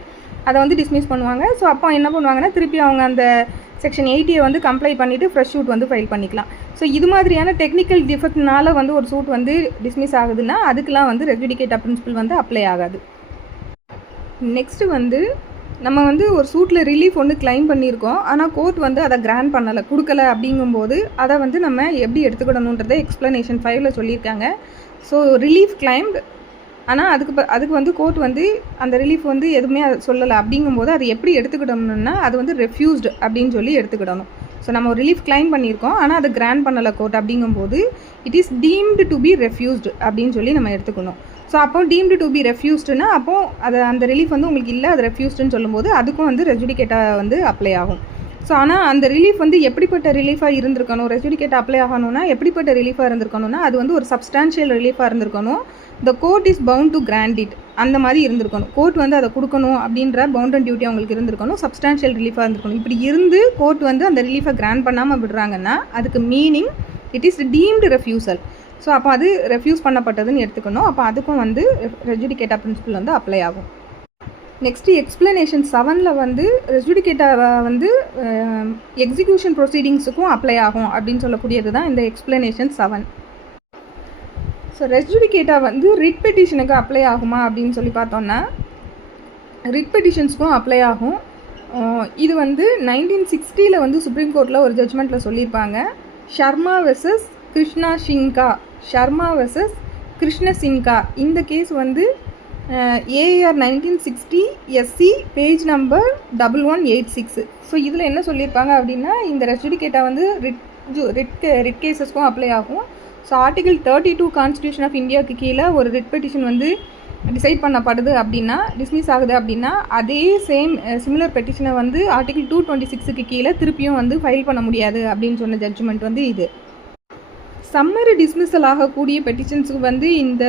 அதை வந்து டிஸ்மிஸ் பண்ணுவாங்க. ஸோ அப்போ என்ன பண்ணுவாங்கன்னா, திருப்பி அவங்க அந்த செக்ஷன் 80 வந்து கம்ப்ளை பண்ணிவிட்டு ஃப்ரெஷ் சூட் வந்து ஃபைல் பண்ணிக்கலாம். ஸோ இது மாதிரியான டெக்னிக்கல் டிஃபெக்ட்னால வந்து ஒரு சூட் வந்து டிஸ்மிஸ் ஆகுதுன்னா அதுக்கெலாம் வந்து ரெஸ் ஜுடிகேட்டா பிரின்சிபல் வந்து அப்ளை ஆகாது. நெக்ஸ்ட்டு வந்து நம்ம வந்து ஒரு சூட்டில் ரிலீஃப் ஒன்று கிளைம் பண்ணியிருக்கோம், ஆனால் கோர்ட் வந்து அதை கிராண்ட் கொடுக்கலை அப்படிங்கும்போது அதை வந்து நம்ம எப்படி எடுத்துக்கிடணுன்றதை எக்ஸ்ப்ளனேஷன் 5ல் சொல்லியிருக்காங்க. ஸோ ரிலீஃப் கிளைம்டு, ஆனால் அதுக்கு வந்து கோர்ட் வந்து அந்த ரிலீஃப் வந்து எதுவுமே சொல்லலை அப்படிங்கும்போது அது எப்படி எடுத்துக்கிடணும்னா அது வந்து ரெஃப்யூஸ்டு அப்படின்னு சொல்லி எடுத்துக்கிடணும். ஸோ நம்ம ஒரு ரிலீஃப் கிளைம் பண்ணியிருக்கோம், ஆனால் அதை கிராண்ட் பண்ணலை கோர்ட் அப்படிங்கும்போது it is deemed to be refused அப்படின்னு சொல்லி நம்ம எடுத்துக்கணும். ஸோ அப்போ டீம்டு டு பி ரெஃப்யூஸ்டுன்னா அப்போது அந்த ரிலீஃப் வந்து உங்களுக்கு இல்லை, அது ரெஃப்யூஸ்டுன்னு சொல்லும்போது அதுக்கும் வந்து ரெஸ் ஜுடிகேட்டா வந்து அப்ளை ஆகும். ஸோ ஆனால் அந்த ரிலீஃப் வந்து எப்படிப்பட்ட ரிலீஃபாக இருந்திருக்கணும், ரெஸ் ஜுடிகேட்டா அப்ளை ஆகணும்னா எப்படிப்பட்ட ரிலீஃபாக இருந்திருக்கணும்னா அது வந்து ஒரு சப்ஸ்டான்ஷியல் ரிலீஃபாக இருந்திருக்கணும். The court is bound to grant it அந்த மாதிரி இருந்திருக்கணும். கோர்ட் வந்து அதை கொடுக்கணும் அப்படின்ற பவுண்ட் அண்ட் டியூட்டி அவங்களுக்கு இருந்திருக்கணும். சப்ஸ்டான்ஷியல் ரிலீஃபாக இருந்திருக்கணும். இப்படி இருந்து கோர்ட் வந்து அந்த ரிலீஃபை கிராண்ட் பண்ணாமல் விடுறாங்கன்னா அதுக்கு meaning it is deemed refusal. So அப்போ அது ரெஃப்யூஸ் பண்ணப்பட்டதுன்னு எடுத்துக்கணும். அப்போ அதுக்கும் வந்து ரெஸ் ஜுடிகேட்டா பிரின்சிபல் வந்து அப்ளை ஆகும். நெக்ஸ்ட்டு எக்ஸ்ப்ளனேஷன் 7ல் வந்து ரெஸ் ஜுடிகேட்டா வந்து எக்ஸிக்யூஷன் ப்ரொசீடிங்ஸுக்கும் அப்ளை ஆகும் அப்படின்னு சொல்லக்கூடியது தான் இந்த எக்ஸ்ப்ளனேஷன் 7. ஸோ ரெஸ் ஜுடிகேட்டா வந்து ரிட் பெட்டிஷனுக்கு அப்ளை ஆகுமா அப்படின்னு சொல்லி பார்த்தோன்னா ரிட் பெட்டிஷன்ஸ்க்கும் அப்ளை ஆகும். இது வந்து 1960 வந்து சுப்ரீம் கோர்ட்டில் ஒரு ஜட்ஜ்மெண்ட்டில் சொல்லியிருப்பாங்க. ஷர்மா வெர்சஸ் கிருஷ்ண சின்கா இந்த கேஸ் வந்து AR 1960 SC page number 1186. So இதில் என்ன சொல்லியிருப்பாங்க அப்படின்னா, இந்த ரெஸ் ஜுடிகேட்டா வந்து ரிட் கேசஸ்க்கும் அப்ளை ஆகும். ஸோ ஆர்டிகல் 32 கான்ஸ்டியூஷன் ஆஃப் இந்தியாவுக்கு கீழே ஒரு ரிட் பெட்டிஷன் வந்து டிசைட் பண்ணப்படுது அப்படின்னா, டிஸ்மிஸ் ஆகுது அப்படின்னா, அதே சிமிலர் பெட்டிஷனை வந்து ஆர்டிகல் 226க்கு கீழே திருப்பியும் வந்து ஃபைல் பண்ண முடியாது அப்படின்னு சொன்ன ஜட்ஜ்மெண்ட் வந்து இது. சம்மரி டிஸ்மிஸல் ஆகக்கூடிய பெட்டிஷன்ஸுக்கு வந்து இந்த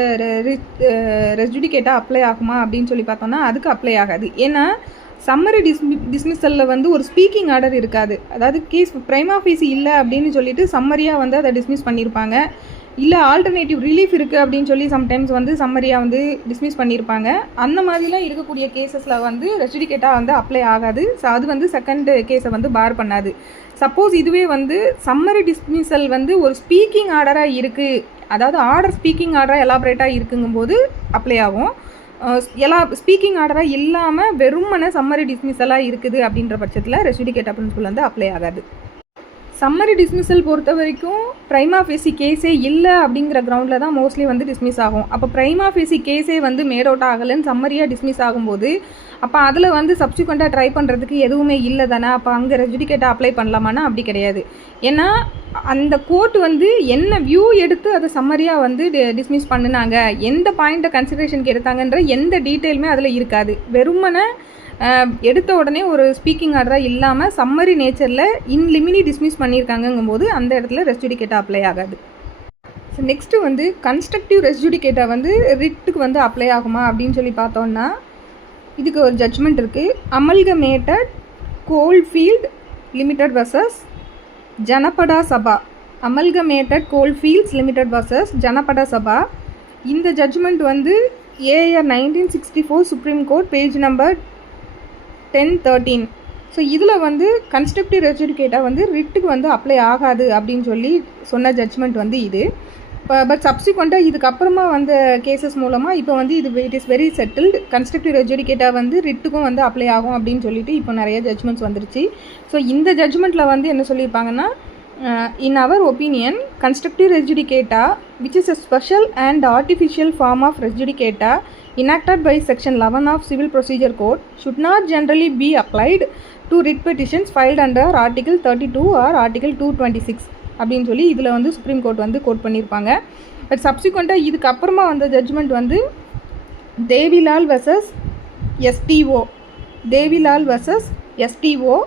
ரெஸ் ஜுடிகேட்டா அப்ளை ஆகுமா அப்படின்னு சொல்லி பார்த்தோன்னா அதுக்கு அப்ளை ஆகாது. ஏன்னா சம்மரி டிஸ்மிஸலில் வந்து ஒரு ஸ்பீக்கிங் ஆர்டர் இருக்காது. அதாவது கேஸ் ப்ரைமா ஃபேசி இல்லை அப்படின்னு சொல்லிட்டு சம்மரியாக வந்து அதை டிஸ்மிஸ் பண்ணியிருப்பாங்க. இல்லை ஆல்டர்னேட்டிவ் ரிலீஃப் இருக்குது அப்படின்னு சொல்லி சம்டைம்ஸ் வந்து சம்மரியாக வந்து டிஸ்மிஸ் பண்ணியிருப்பாங்க. அந்த மாதிரிலாம் இருக்கக்கூடிய கேசஸில் வந்து ரெஸ் ஜுடிகேட்டா வந்து அப்ளை ஆகாது. ஸோ அது வந்து செகண்ட் கேஸை வந்து பார் பண்ணாது. சப்போஸ் இதுவே வந்து சம்மரி டிஸ்மிஸல் வந்து ஒரு ஸ்பீக்கிங் ஆர்டராக இருக்குது, அதாவது ஆர்டர் ஸ்பீக்கிங் ஆர்டராக எலாபரேட்டாக இருக்குங்கும்போது அப்ளை ஆகும். எல்லா ஸ்பீக்கிங் ஆர்டராக இல்லாமல் வெறுமன சம்மரி டிஸ்மிஸலாக இருக்குது அப்படின்ற பட்சத்தில் ரெஸ் ஜுடிகேட்டா பிரின்சிபல் வந்து அப்ளை ஆகாது. சம்மரி டிஸ்மிஸல் பொறுத்த வரைக்கும் ப்ரைமா ஃபேசி கேஸே இல்லை அப்படிங்கிற கிரவுண்டில் தான் மோஸ்ட்லி வந்து டிஸ்மிஸ் ஆகும். அப்போ ப்ரைமா ஃபேசி கேஸே வந்து மேட் அவுட் ஆகலைன்னு சம்மரியாக டிஸ்மிஸ் ஆகும்போது அப்போ அதில் வந்து சப்சிக்வெண்ட்டாக ட்ரை பண்ணுறதுக்கு எதுவுமே இல்லை தானே. அப்போ அங்கே ரெஸ் ஜுடிகேட்டா அப்ளை பண்ணலாமான்னா அப்படி கிடையாது. ஏன்னா அந்த கோர்ட் வந்து என்ன வியூ எடுத்து அதை சம்மரியாக வந்து டிஸ்மிஸ் பண்ணினாங்க, எந்த பாயிண்ட்டை கன்சிடரேஷனுக்கு எடுத்தாங்கன்ற எந்த டீட்டெயிலுமே அதில் இருக்காது. வெறுமனை எடுத்த உடனே ஒரு ஸ்பீக்கிங் ஆர்டராக இல்லாமல் சம்மரி நேச்சரில் இன்லிமினி டிஸ்மிஸ் பண்ணியிருக்காங்கங்கும் போது அந்த இடத்துல ரெஸ் ஜுடிகேட்டா அப்ளை ஆகாது. ஸோ நெக்ஸ்ட்டு வந்து கன்ஸ்ட்ரக்டிவ் ரெஸ் ஜுடிகேட்டா வந்து ரிட்டுக்கு வந்து அப்ளை ஆகுமா அப்படின்னு சொல்லி பார்த்தோன்னா இதுக்கு ஒரு ஜட்ஜ்மெண்ட் இருக்குது. Amalgamated coalfield limited versus Janapada Sabha. Amalgamated coalfields limited versus Janapada Sabha. இந்த ஜட்ஜ்மெண்ட் வந்து AR 1964 supreme court page number 1013. So இதில் வந்து கன்ஸ்ட்ரக்டிவ் ரெஸ் ஜுடிகேட்டா வந்து ரிட்டுக்கு வந்து அப்ளை ஆகாது அப்படின்னு சொல்லி சொன்ன ஜட்ஜ்மெண்ட் வந்து இது. பட் சப்சிக்வெண்ட்டாக இதுக்கப்புறமா வந்த கேசஸ் மூலமாக இப்போ வந்து it is very settled. Constructive res judicata வந்து ரிட்டுக்கும் வந்து அப்ளை ஆகும் அப்படின்னு சொல்லிட்டு இப்போ நிறைய ஜட்ஜ்மெண்ட்ஸ் வந்துருச்சு. ஸோ இந்த ஜட்ஜ்மெண்ட்டில் வந்து என்ன சொல்லியிருப்பாங்கன்னா, in our opinion, constructive res judicata, which is a special and artificial form of res judicata enacted by section 11 of Civil Procedure Code, should not generally be applied to writ petitions filed under article 32 or article 226 அப்படின்னு சொல்லி இதில் வந்து சுப்ரீம் கோர்ட் வந்து கோட் பண்ணியிருப்பாங்க. பட் சப்சிக்வெண்ட்டாக இதுக்கப்புறமா வந்த ஜட்ஜ்மெண்ட் வந்து Devilal versus SDO. Devilal versus SDO.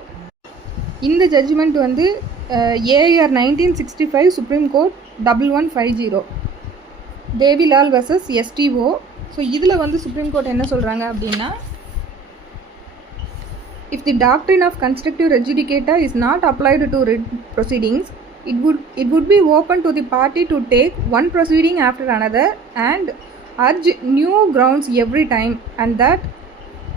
இந்த ஜட்ஜ்மெண்ட் வந்து AR 1965 supreme court 1150 Devilal versus SDO. So இதில் வந்து சுப்ரீம் கோர்ட் என்ன சொல்கிறாங்க அப்படின்னா, if the doctrine of constructive res judicata is not applied to writ proceedings, it would be open to the party to take one proceeding after another and urge new grounds every time, and that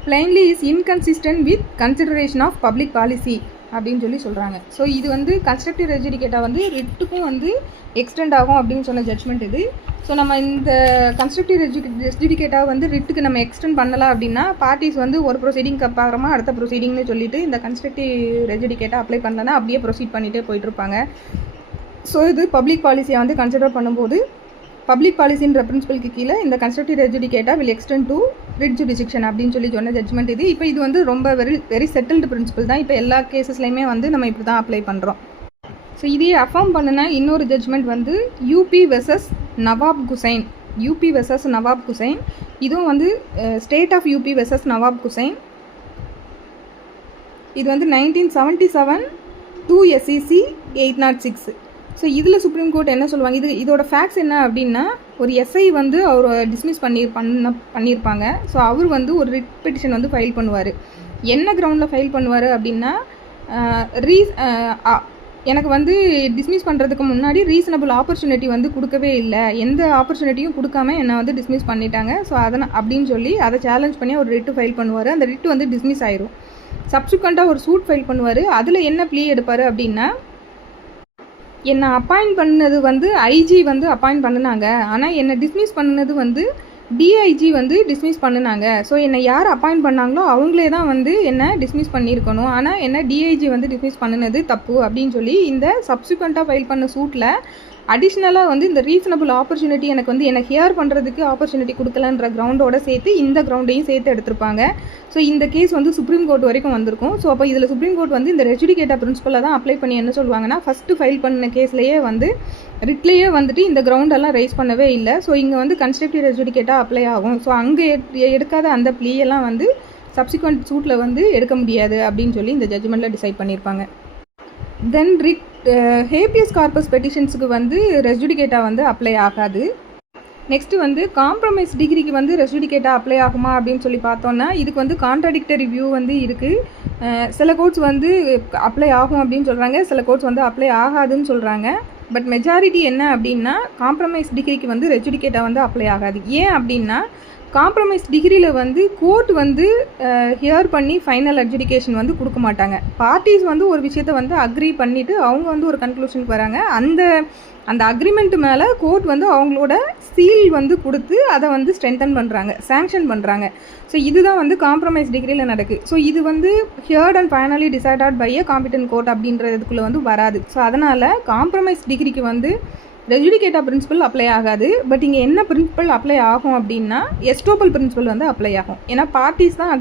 plainly is inconsistent with consideration of public policy அப்படின்னு சொல்லி சொல்கிறாங்க. ஸோ இது வந்து கன்ஸ்ட்ரக்டிவ் ரெஸ் ஜுடிகேட்டா வந்து ரிட்டுக்கும் வந்து எக்ஸ்டெண்ட் ஆகும் அப்படின்னு சொன்ன ஜட்ஜ்மெண்ட் இது. ஸோ நம்ம இந்த கன்ஸ்ட்ரக்டிவ் ரெஸ் ஜுடிகேட்டா வந்து ரிட்டுக்கு நம்ம எக்ஸ்டெண்ட் பண்ணலாம் அப்படின்னா பார்ட்டிஸ் வந்து ஒரு ப்ரொசீடிங்க்கு அப்புறமா அடுத்த ப்ரொசீடிங்னு சொல்லிட்டு இந்த கன்ஸ்ட்ரக்டிவ் ரெஸ் ஜுடிகேட்டா அப்ளை பண்ணலன்னா அப்படியே ப்ரொசீட் பண்ணிகிட்டே போயிட்டுருப்பாங்க. ஸோ இது பப்ளிக் பாலிசியை வந்து கன்சிடர் பண்ணும்போது பப்ளிக் பாலிசின்ற பிரின்சிபலுக்கு கீழே இந்த constructive res judicata will extend to writ jurisdiction அப்படின்னு சொல்லி சொன்ன ஜட்ஜ்மெண்ட் இது. இப்போ இது வந்து ரொம்ப வெரி செட்டில்டு பிரின்சிபல் தான். இப்போ எல்லா கேசஸ்லையுமே வந்து நம்ம இப்படி தான் அப்ளை பண்ணுறோம். ஸோ இதையே அஃபார்ம் பண்ணின இன்னொரு ஜட்ஜ்மெண்ட் வந்து UP versus Nawab Hussain. UP versus Nawab Hussain. இதுவும் வந்து state of UP versus Nawab Hussain. இது வந்து 1977 2 SEC 806. ஸோ இதில் சுப்ரீம் கோர்ட் என்ன சொல்லுவாங்க, இதோட ஃபேக்ட்ஸ் என்ன அப்படின்னா, ஒரு எஸ்ஐ வந்து அவர் டிஸ்மிஸ் பண்ணியிருப்பாங்க. ஸோ அவர் வந்து ஒரு ரிட் பெட்டிஷன் வந்து ஃபைல் பண்ணுவார். என்ன கிரவுண்டில் ஃபைல் பண்ணுவார் அப்படின்னா, எனக்கு வந்து டிஸ்மிஸ் பண்ணுறதுக்கு முன்னாடி ரீசனபிள் ஆப்பர்ச்சுனிட்டி வந்து கொடுக்கவே இல்லை, எந்த ஆப்பர்ச்சுனிட்டியும் கொடுக்காம என்னை வந்து டிஸ்மிஸ் பண்ணிட்டாங்க. ஸோ அப்படின்னு சொல்லி அதை சேலஞ்ச் பண்ணி ஒரு ரிட்டு ஃபைல் பண்ணுவார். அந்த ரிட்டு வந்து டிஸ்மிஸ் ஆயிரும். சப்சிக்வெண்ட்டாக ஒரு சூட் ஃபைல் பண்ணுவார். அதில் என்ன ப்ளீ எடுப்பார் அப்படின்னா, என்னை அப்பாயிண்ட் பண்ணது வந்து ஐஜி வந்து அப்பாயிண்ட் பண்ணினாங்க, ஆனால் என்னை டிஸ்மிஸ் பண்ணது வந்து டிஐஜி வந்து டிஸ்மிஸ் பண்ணினாங்க. ஸோ என்னை யார் அப்பாயிண்ட் பண்ணாங்களோ அவங்களே தான் வந்து என்னை டிஸ்மிஸ் பண்ணியிருக்கணும், ஆனால் என்ன டிஐஜி வந்து டிஸ்மிஸ் பண்ணினது தப்பு அப்படின்னு சொல்லி இந்த சப்சிக்வெண்ட்டாக ஃபைல் பண்ண சூட்டில் அடிஷ்னலாக வந்து இந்த ரீசனபிள் ஆப்பர்ச்சுனிட்டி எனக்கு வந்து என்னை ஹியர் பண்ணுறதுக்கு ஆப்பர்ச்சுனிட்டி கொடுக்கலன்ற கிரவுண்டோட சேர்த்து இந்த கிரவுண்டையும் சேர்த்து எடுத்திருப்பாங்க. ஸோ இந்த கேஸ் வந்து சுப்ரீம் கோர்ட் வரைக்கும் வந்திருக்கும். ஸோ அப்போ இதில் சுப்ரீம் கோர்ட் வந்து இந்த ரெஸ் ஜுடிகேட்டா பிரின்சிபலை தான் அப்ளை பண்ணி என்ன சொல்லுவாங்கன்னா, ஃபஸ்ட்டு ஃபைல் பண்ண கேஸ்லேயே வந்து ரிட்லேயே வந்துட்டு இந்த கிரவுண்டெல்லாம் ரைஸ் பண்ணவே இல்லை. ஸோ இங்கே வந்து கன்ஸ்ட்ரக்டிவ் ரெஸ் ஜுடிகேட்டா அப்ளை ஆகும். ஸோ அங்கே எடுக்காத அந்த ப்ளீயெல்லாம் வந்து சப்சிக்வெண்ட் சூட்டில் வந்து எடுக்க முடியாது அப்படின்னு சொல்லி இந்த ஜட்ஜ்மெண்ட்டில் டிசைட் பண்ணியிருப்பாங்க. தென் ஹேபியஸ் கார்பஸ் பெட்டிஷன்ஸுக்கு வந்து ரெஸ் ஜுடிகேட்டா வந்து அப்ளை ஆகாது. நெக்ஸ்ட்டு வந்து காம்ப்ரமைஸ் டிகிரிக்கு வந்து ரெஸ் ஜுடிகேட்டா அப்ளை ஆகுமா அப்படின்னு சொல்லி பார்த்தோன்னா, இதுக்கு வந்து கான்ட்ராடிக்டரி வியூ வந்து இருக்குது. சில கோர்ட்ஸ் வந்து அப்ளை ஆகும் அப்படின்னு சொல்கிறாங்க, சில கோர்ட்ஸ் வந்து அப்ளை ஆகாதுன்னு சொல்கிறாங்க. பட் மெஜாரிட்டி என்ன அப்படின்னா, காம்ப்ரமைஸ் டிகிரிக்கு வந்து ரெஸ் ஜுடிகேட்டா வந்து அப்ளை ஆகாது. ஏன் அப்படின்னா, காம்ப்ரமைஸ் டிகிரியில் வந்து கோர்ட் வந்து ஹியர் பண்ணி ஃபைனல் அட்ஜுடிகேஷன் வந்து கொடுக்க மாட்டாங்க. பார்ட்டிஸ் வந்து ஒரு விஷயத்தை வந்து அக்ரி பண்ணிவிட்டு அவங்க வந்து ஒரு கன்க்ளூஷனுக்கு வராங்க. அந்த அக்ரிமெண்ட் மேலே கோர்ட் வந்து அவங்களோட சீல் வந்து கொடுத்து அதை வந்து ஸ்ட்ரென்தன் பண்ணுறாங்க, சேங்ஷன் பண்ணுறாங்க. ஸோ இதுதான் வந்து காம்ப்ரமைஸ் டிகிரியில் நடக்குது. ஸோ இது வந்து heard and finally decided by a competent court அப்படின்றதுக்குள்ளே வந்து வராது. ஸோ அதனால் காம்ப்ரமைஸ் டிகிரிக்கு வந்து ரெஜுடிகேட்டா பிரின்சிபல் அப்ளை ஆகாது. பட் இங்கே என்ன பிரின்சிபல் அப்ளை ஆகும் அப்படின்னா எஸ்டோப்பல் பிரின்சிபல் வந்து அப்ளை ஆகும். ஏன்னா பார்ட்டிஸ் தான்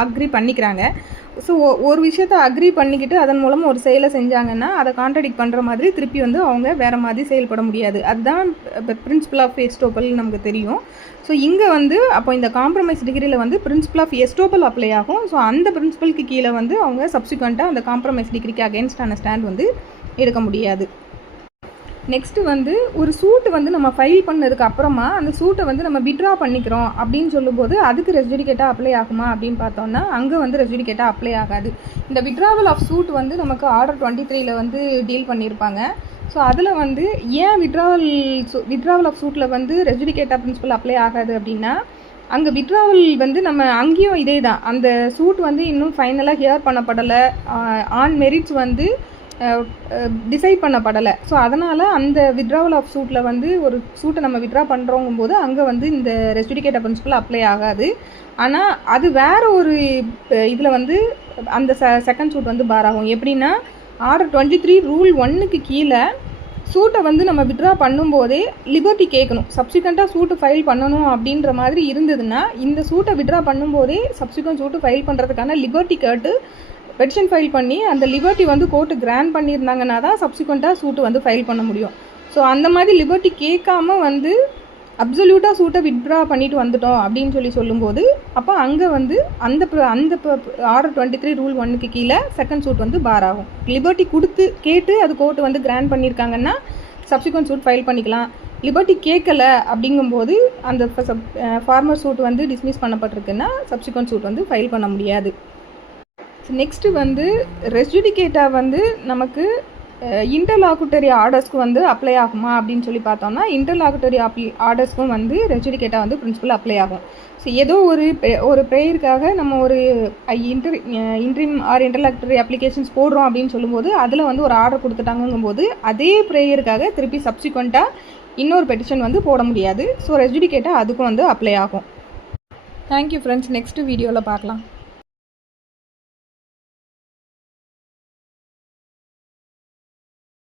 அக்ரி பண்ணிக்கிறாங்க. ஸோ ஒரு விஷயத்தை அக்ரி பண்ணிக்கிட்டு அதன் மூலமாக ஒரு செயலை செஞ்சாங்கன்னா அதை கான்ட்ரடிக்ட் பண்ணுற மாதிரி திருப்பி வந்து அவங்க வேறு மாதிரி செயல்பட முடியாது. அதுதான் பிரின்சிபல் ஆஃப் எஸ்டோப்பல் நமக்கு தெரியும். ஸோ இங்கே வந்து அப்போ இந்த காம்ப்ரமைஸ் டிகிரியில் வந்து பிரின்சிபல் ஆஃப் எஸ்டோப்பல் அப்ளை ஆகும். ஸோ அந்த பிரின்சிபலுக்கு கீழே வந்து அவங்க சப்சிக்வெண்ட்டாக அந்த காம்ப்ரமைஸ் டிகிரிக்கு அகேன்ஸ்டான ஸ்டாண்ட் வந்து எடுக்க முடியாது. நெக்ஸ்ட்டு வந்து ஒரு சூட்டு வந்து நம்ம ஃபைல் பண்ணதுக்கு அப்புறமா அந்த சூட்டை வந்து நம்ம விட்ரா பண்ணிக்கிறோம் அப்படின்னு சொல்லும்போது அதுக்கு ரெஜுடிகேட்டாக அப்ளை ஆகுமா அப்படின்னு பார்த்தோம்னா அங்கே வந்து ரெஜுடிகேட்டாக அப்ளை ஆகாது. இந்த விட்ராவல் ஆஃப் சூட் வந்து நமக்கு ஆர்டர் 23 வந்து டீல் பண்ணியிருப்பாங்க. ஸோ அதில் வந்து ஏன் விட்ராவல் ஆஃப் சூட்டில் வந்து ரெஜுடிகேட்டா பிரின்சிபல் அப்ளை ஆகாது அப்படின்னா அங்கே விட்ராவல் வந்து நம்ம அங்கேயும் இதே தான், அந்த சூட் வந்து இன்னும் ஃபைனலாக ஹியர் பண்ணப்படலை, ஆன் மெரிட்ஸ் வந்து டிசைட் பண்ணப்படலை. ஸோ அதனால் அந்த வித்ட்ராவல் ஆஃப் சூட்டில் வந்து ஒரு சூட்டை நம்ம வித்ட்ரா பண்ணுறோங்கும் போது அங்கே வந்து இந்த ரெஜுடிகேட்டா பிரின்சிபல் அப்ளை ஆகாது. ஆனால் அது வேறு ஒரு இதில் வந்து அந்த செகண்ட் சூட் வந்து பார் ஆகும். எப்படின்னா ஆர்டர் 23 ரூல் 1க்கு கீழே சூட்டை வந்து நம்ம வித்ட்ரா பண்ணும்போதே லிபர்ட்டி கேட்கணும். சப்சிக்வெண்ட்டாக சூட்டு ஃபைல் பண்ணணும் அப்படின்ற மாதிரி இருந்ததுன்னா இந்த சூட்டை வித்ட்ரா பண்ணும்போதே சப்சிக்வெண்ட் சூட்டு ஃபைல் பண்ணுறதுக்கான லிபர்ட்டி கேட்டு பெட்டிஷன் ஃபைல் பண்ணி அந்த லிபர்ட்டி வந்து கோர்ட்டு கிராண்ட் பண்ணியிருந்தாங்கன்னா தான் சப்சிக்வெண்ட்டாக சூட்டு வந்து ஃபைல் பண்ண முடியும். ஸோ அந்த மாதிரி லிபர்ட்டி கேட்காம வந்து அப்சல்யூட்டாக சூட்டை வித்ட்ரா பண்ணிட்டு வந்துட்டோம் அப்படின்னு சொல்லும்போது அப்போ அங்கே வந்து அந்த ஆர்டர் 23 ரூல் 1க்கு கீழே செகண்ட் சூட் வந்து பார் ஆகும். லிபர்ட்டி கேட்டு அது கோர்ட்டு வந்து கிராண்ட் பண்ணியிருக்காங்கன்னா சப்சிக்வெண்ட் சூட் ஃபைல் பண்ணிக்கலாம். லிபர்ட்டி கேட்கல அப்படிங்கும்போது அந்த ஃபார்மர் சூட் வந்து டிஸ்மிஸ் பண்ணப்பட்டிருக்குன்னா சப்சிக்வெண்ட் சூட் வந்து ஃபைல் பண்ண முடியாது. நெக்ஸ்ட்டு வந்து ரெஜுடிகேட்டா வந்து நமக்கு இன்டர்லாகுட்டரி ஆர்டர்ஸ்க்கு வந்து அப்ளை ஆகுமா அப்படின்னு சொல்லி பார்த்தோம்னா இன்டர்லாகுட்டரி ஆர்டர்ஸ்க்கும் வந்து ரெஜுடிகேட்டா வந்து பிரின்சிபல் அப்ளை ஆகும். ஸோ ஏதோ ஒரு ப்ரேயருக்காக நம்ம ஒரு இன்ட்ரீம் ஆர் இன்டர்லாகுட்டரி அப்ளிகேஷன்ஸ் போடுறோம் அப்படின்னு சொல்லும்போது அதில் வந்து ஒரு ஆர்டர் கொடுத்துட்டாங்கும்போது அதே ப்ரேயருக்காக திருப்பி சப்சிக்வெண்ட்டாக இன்னொரு பெட்டிஷன் வந்து போட முடியாது. ஸோ ரெஜுடிகேட்டா அதுக்கும் வந்து அப்ளை ஆகும். தேங்க்யூ ஃப்ரெண்ட்ஸ், நெக்ஸ்ட் வீடியோவில் பார்க்கலாம்.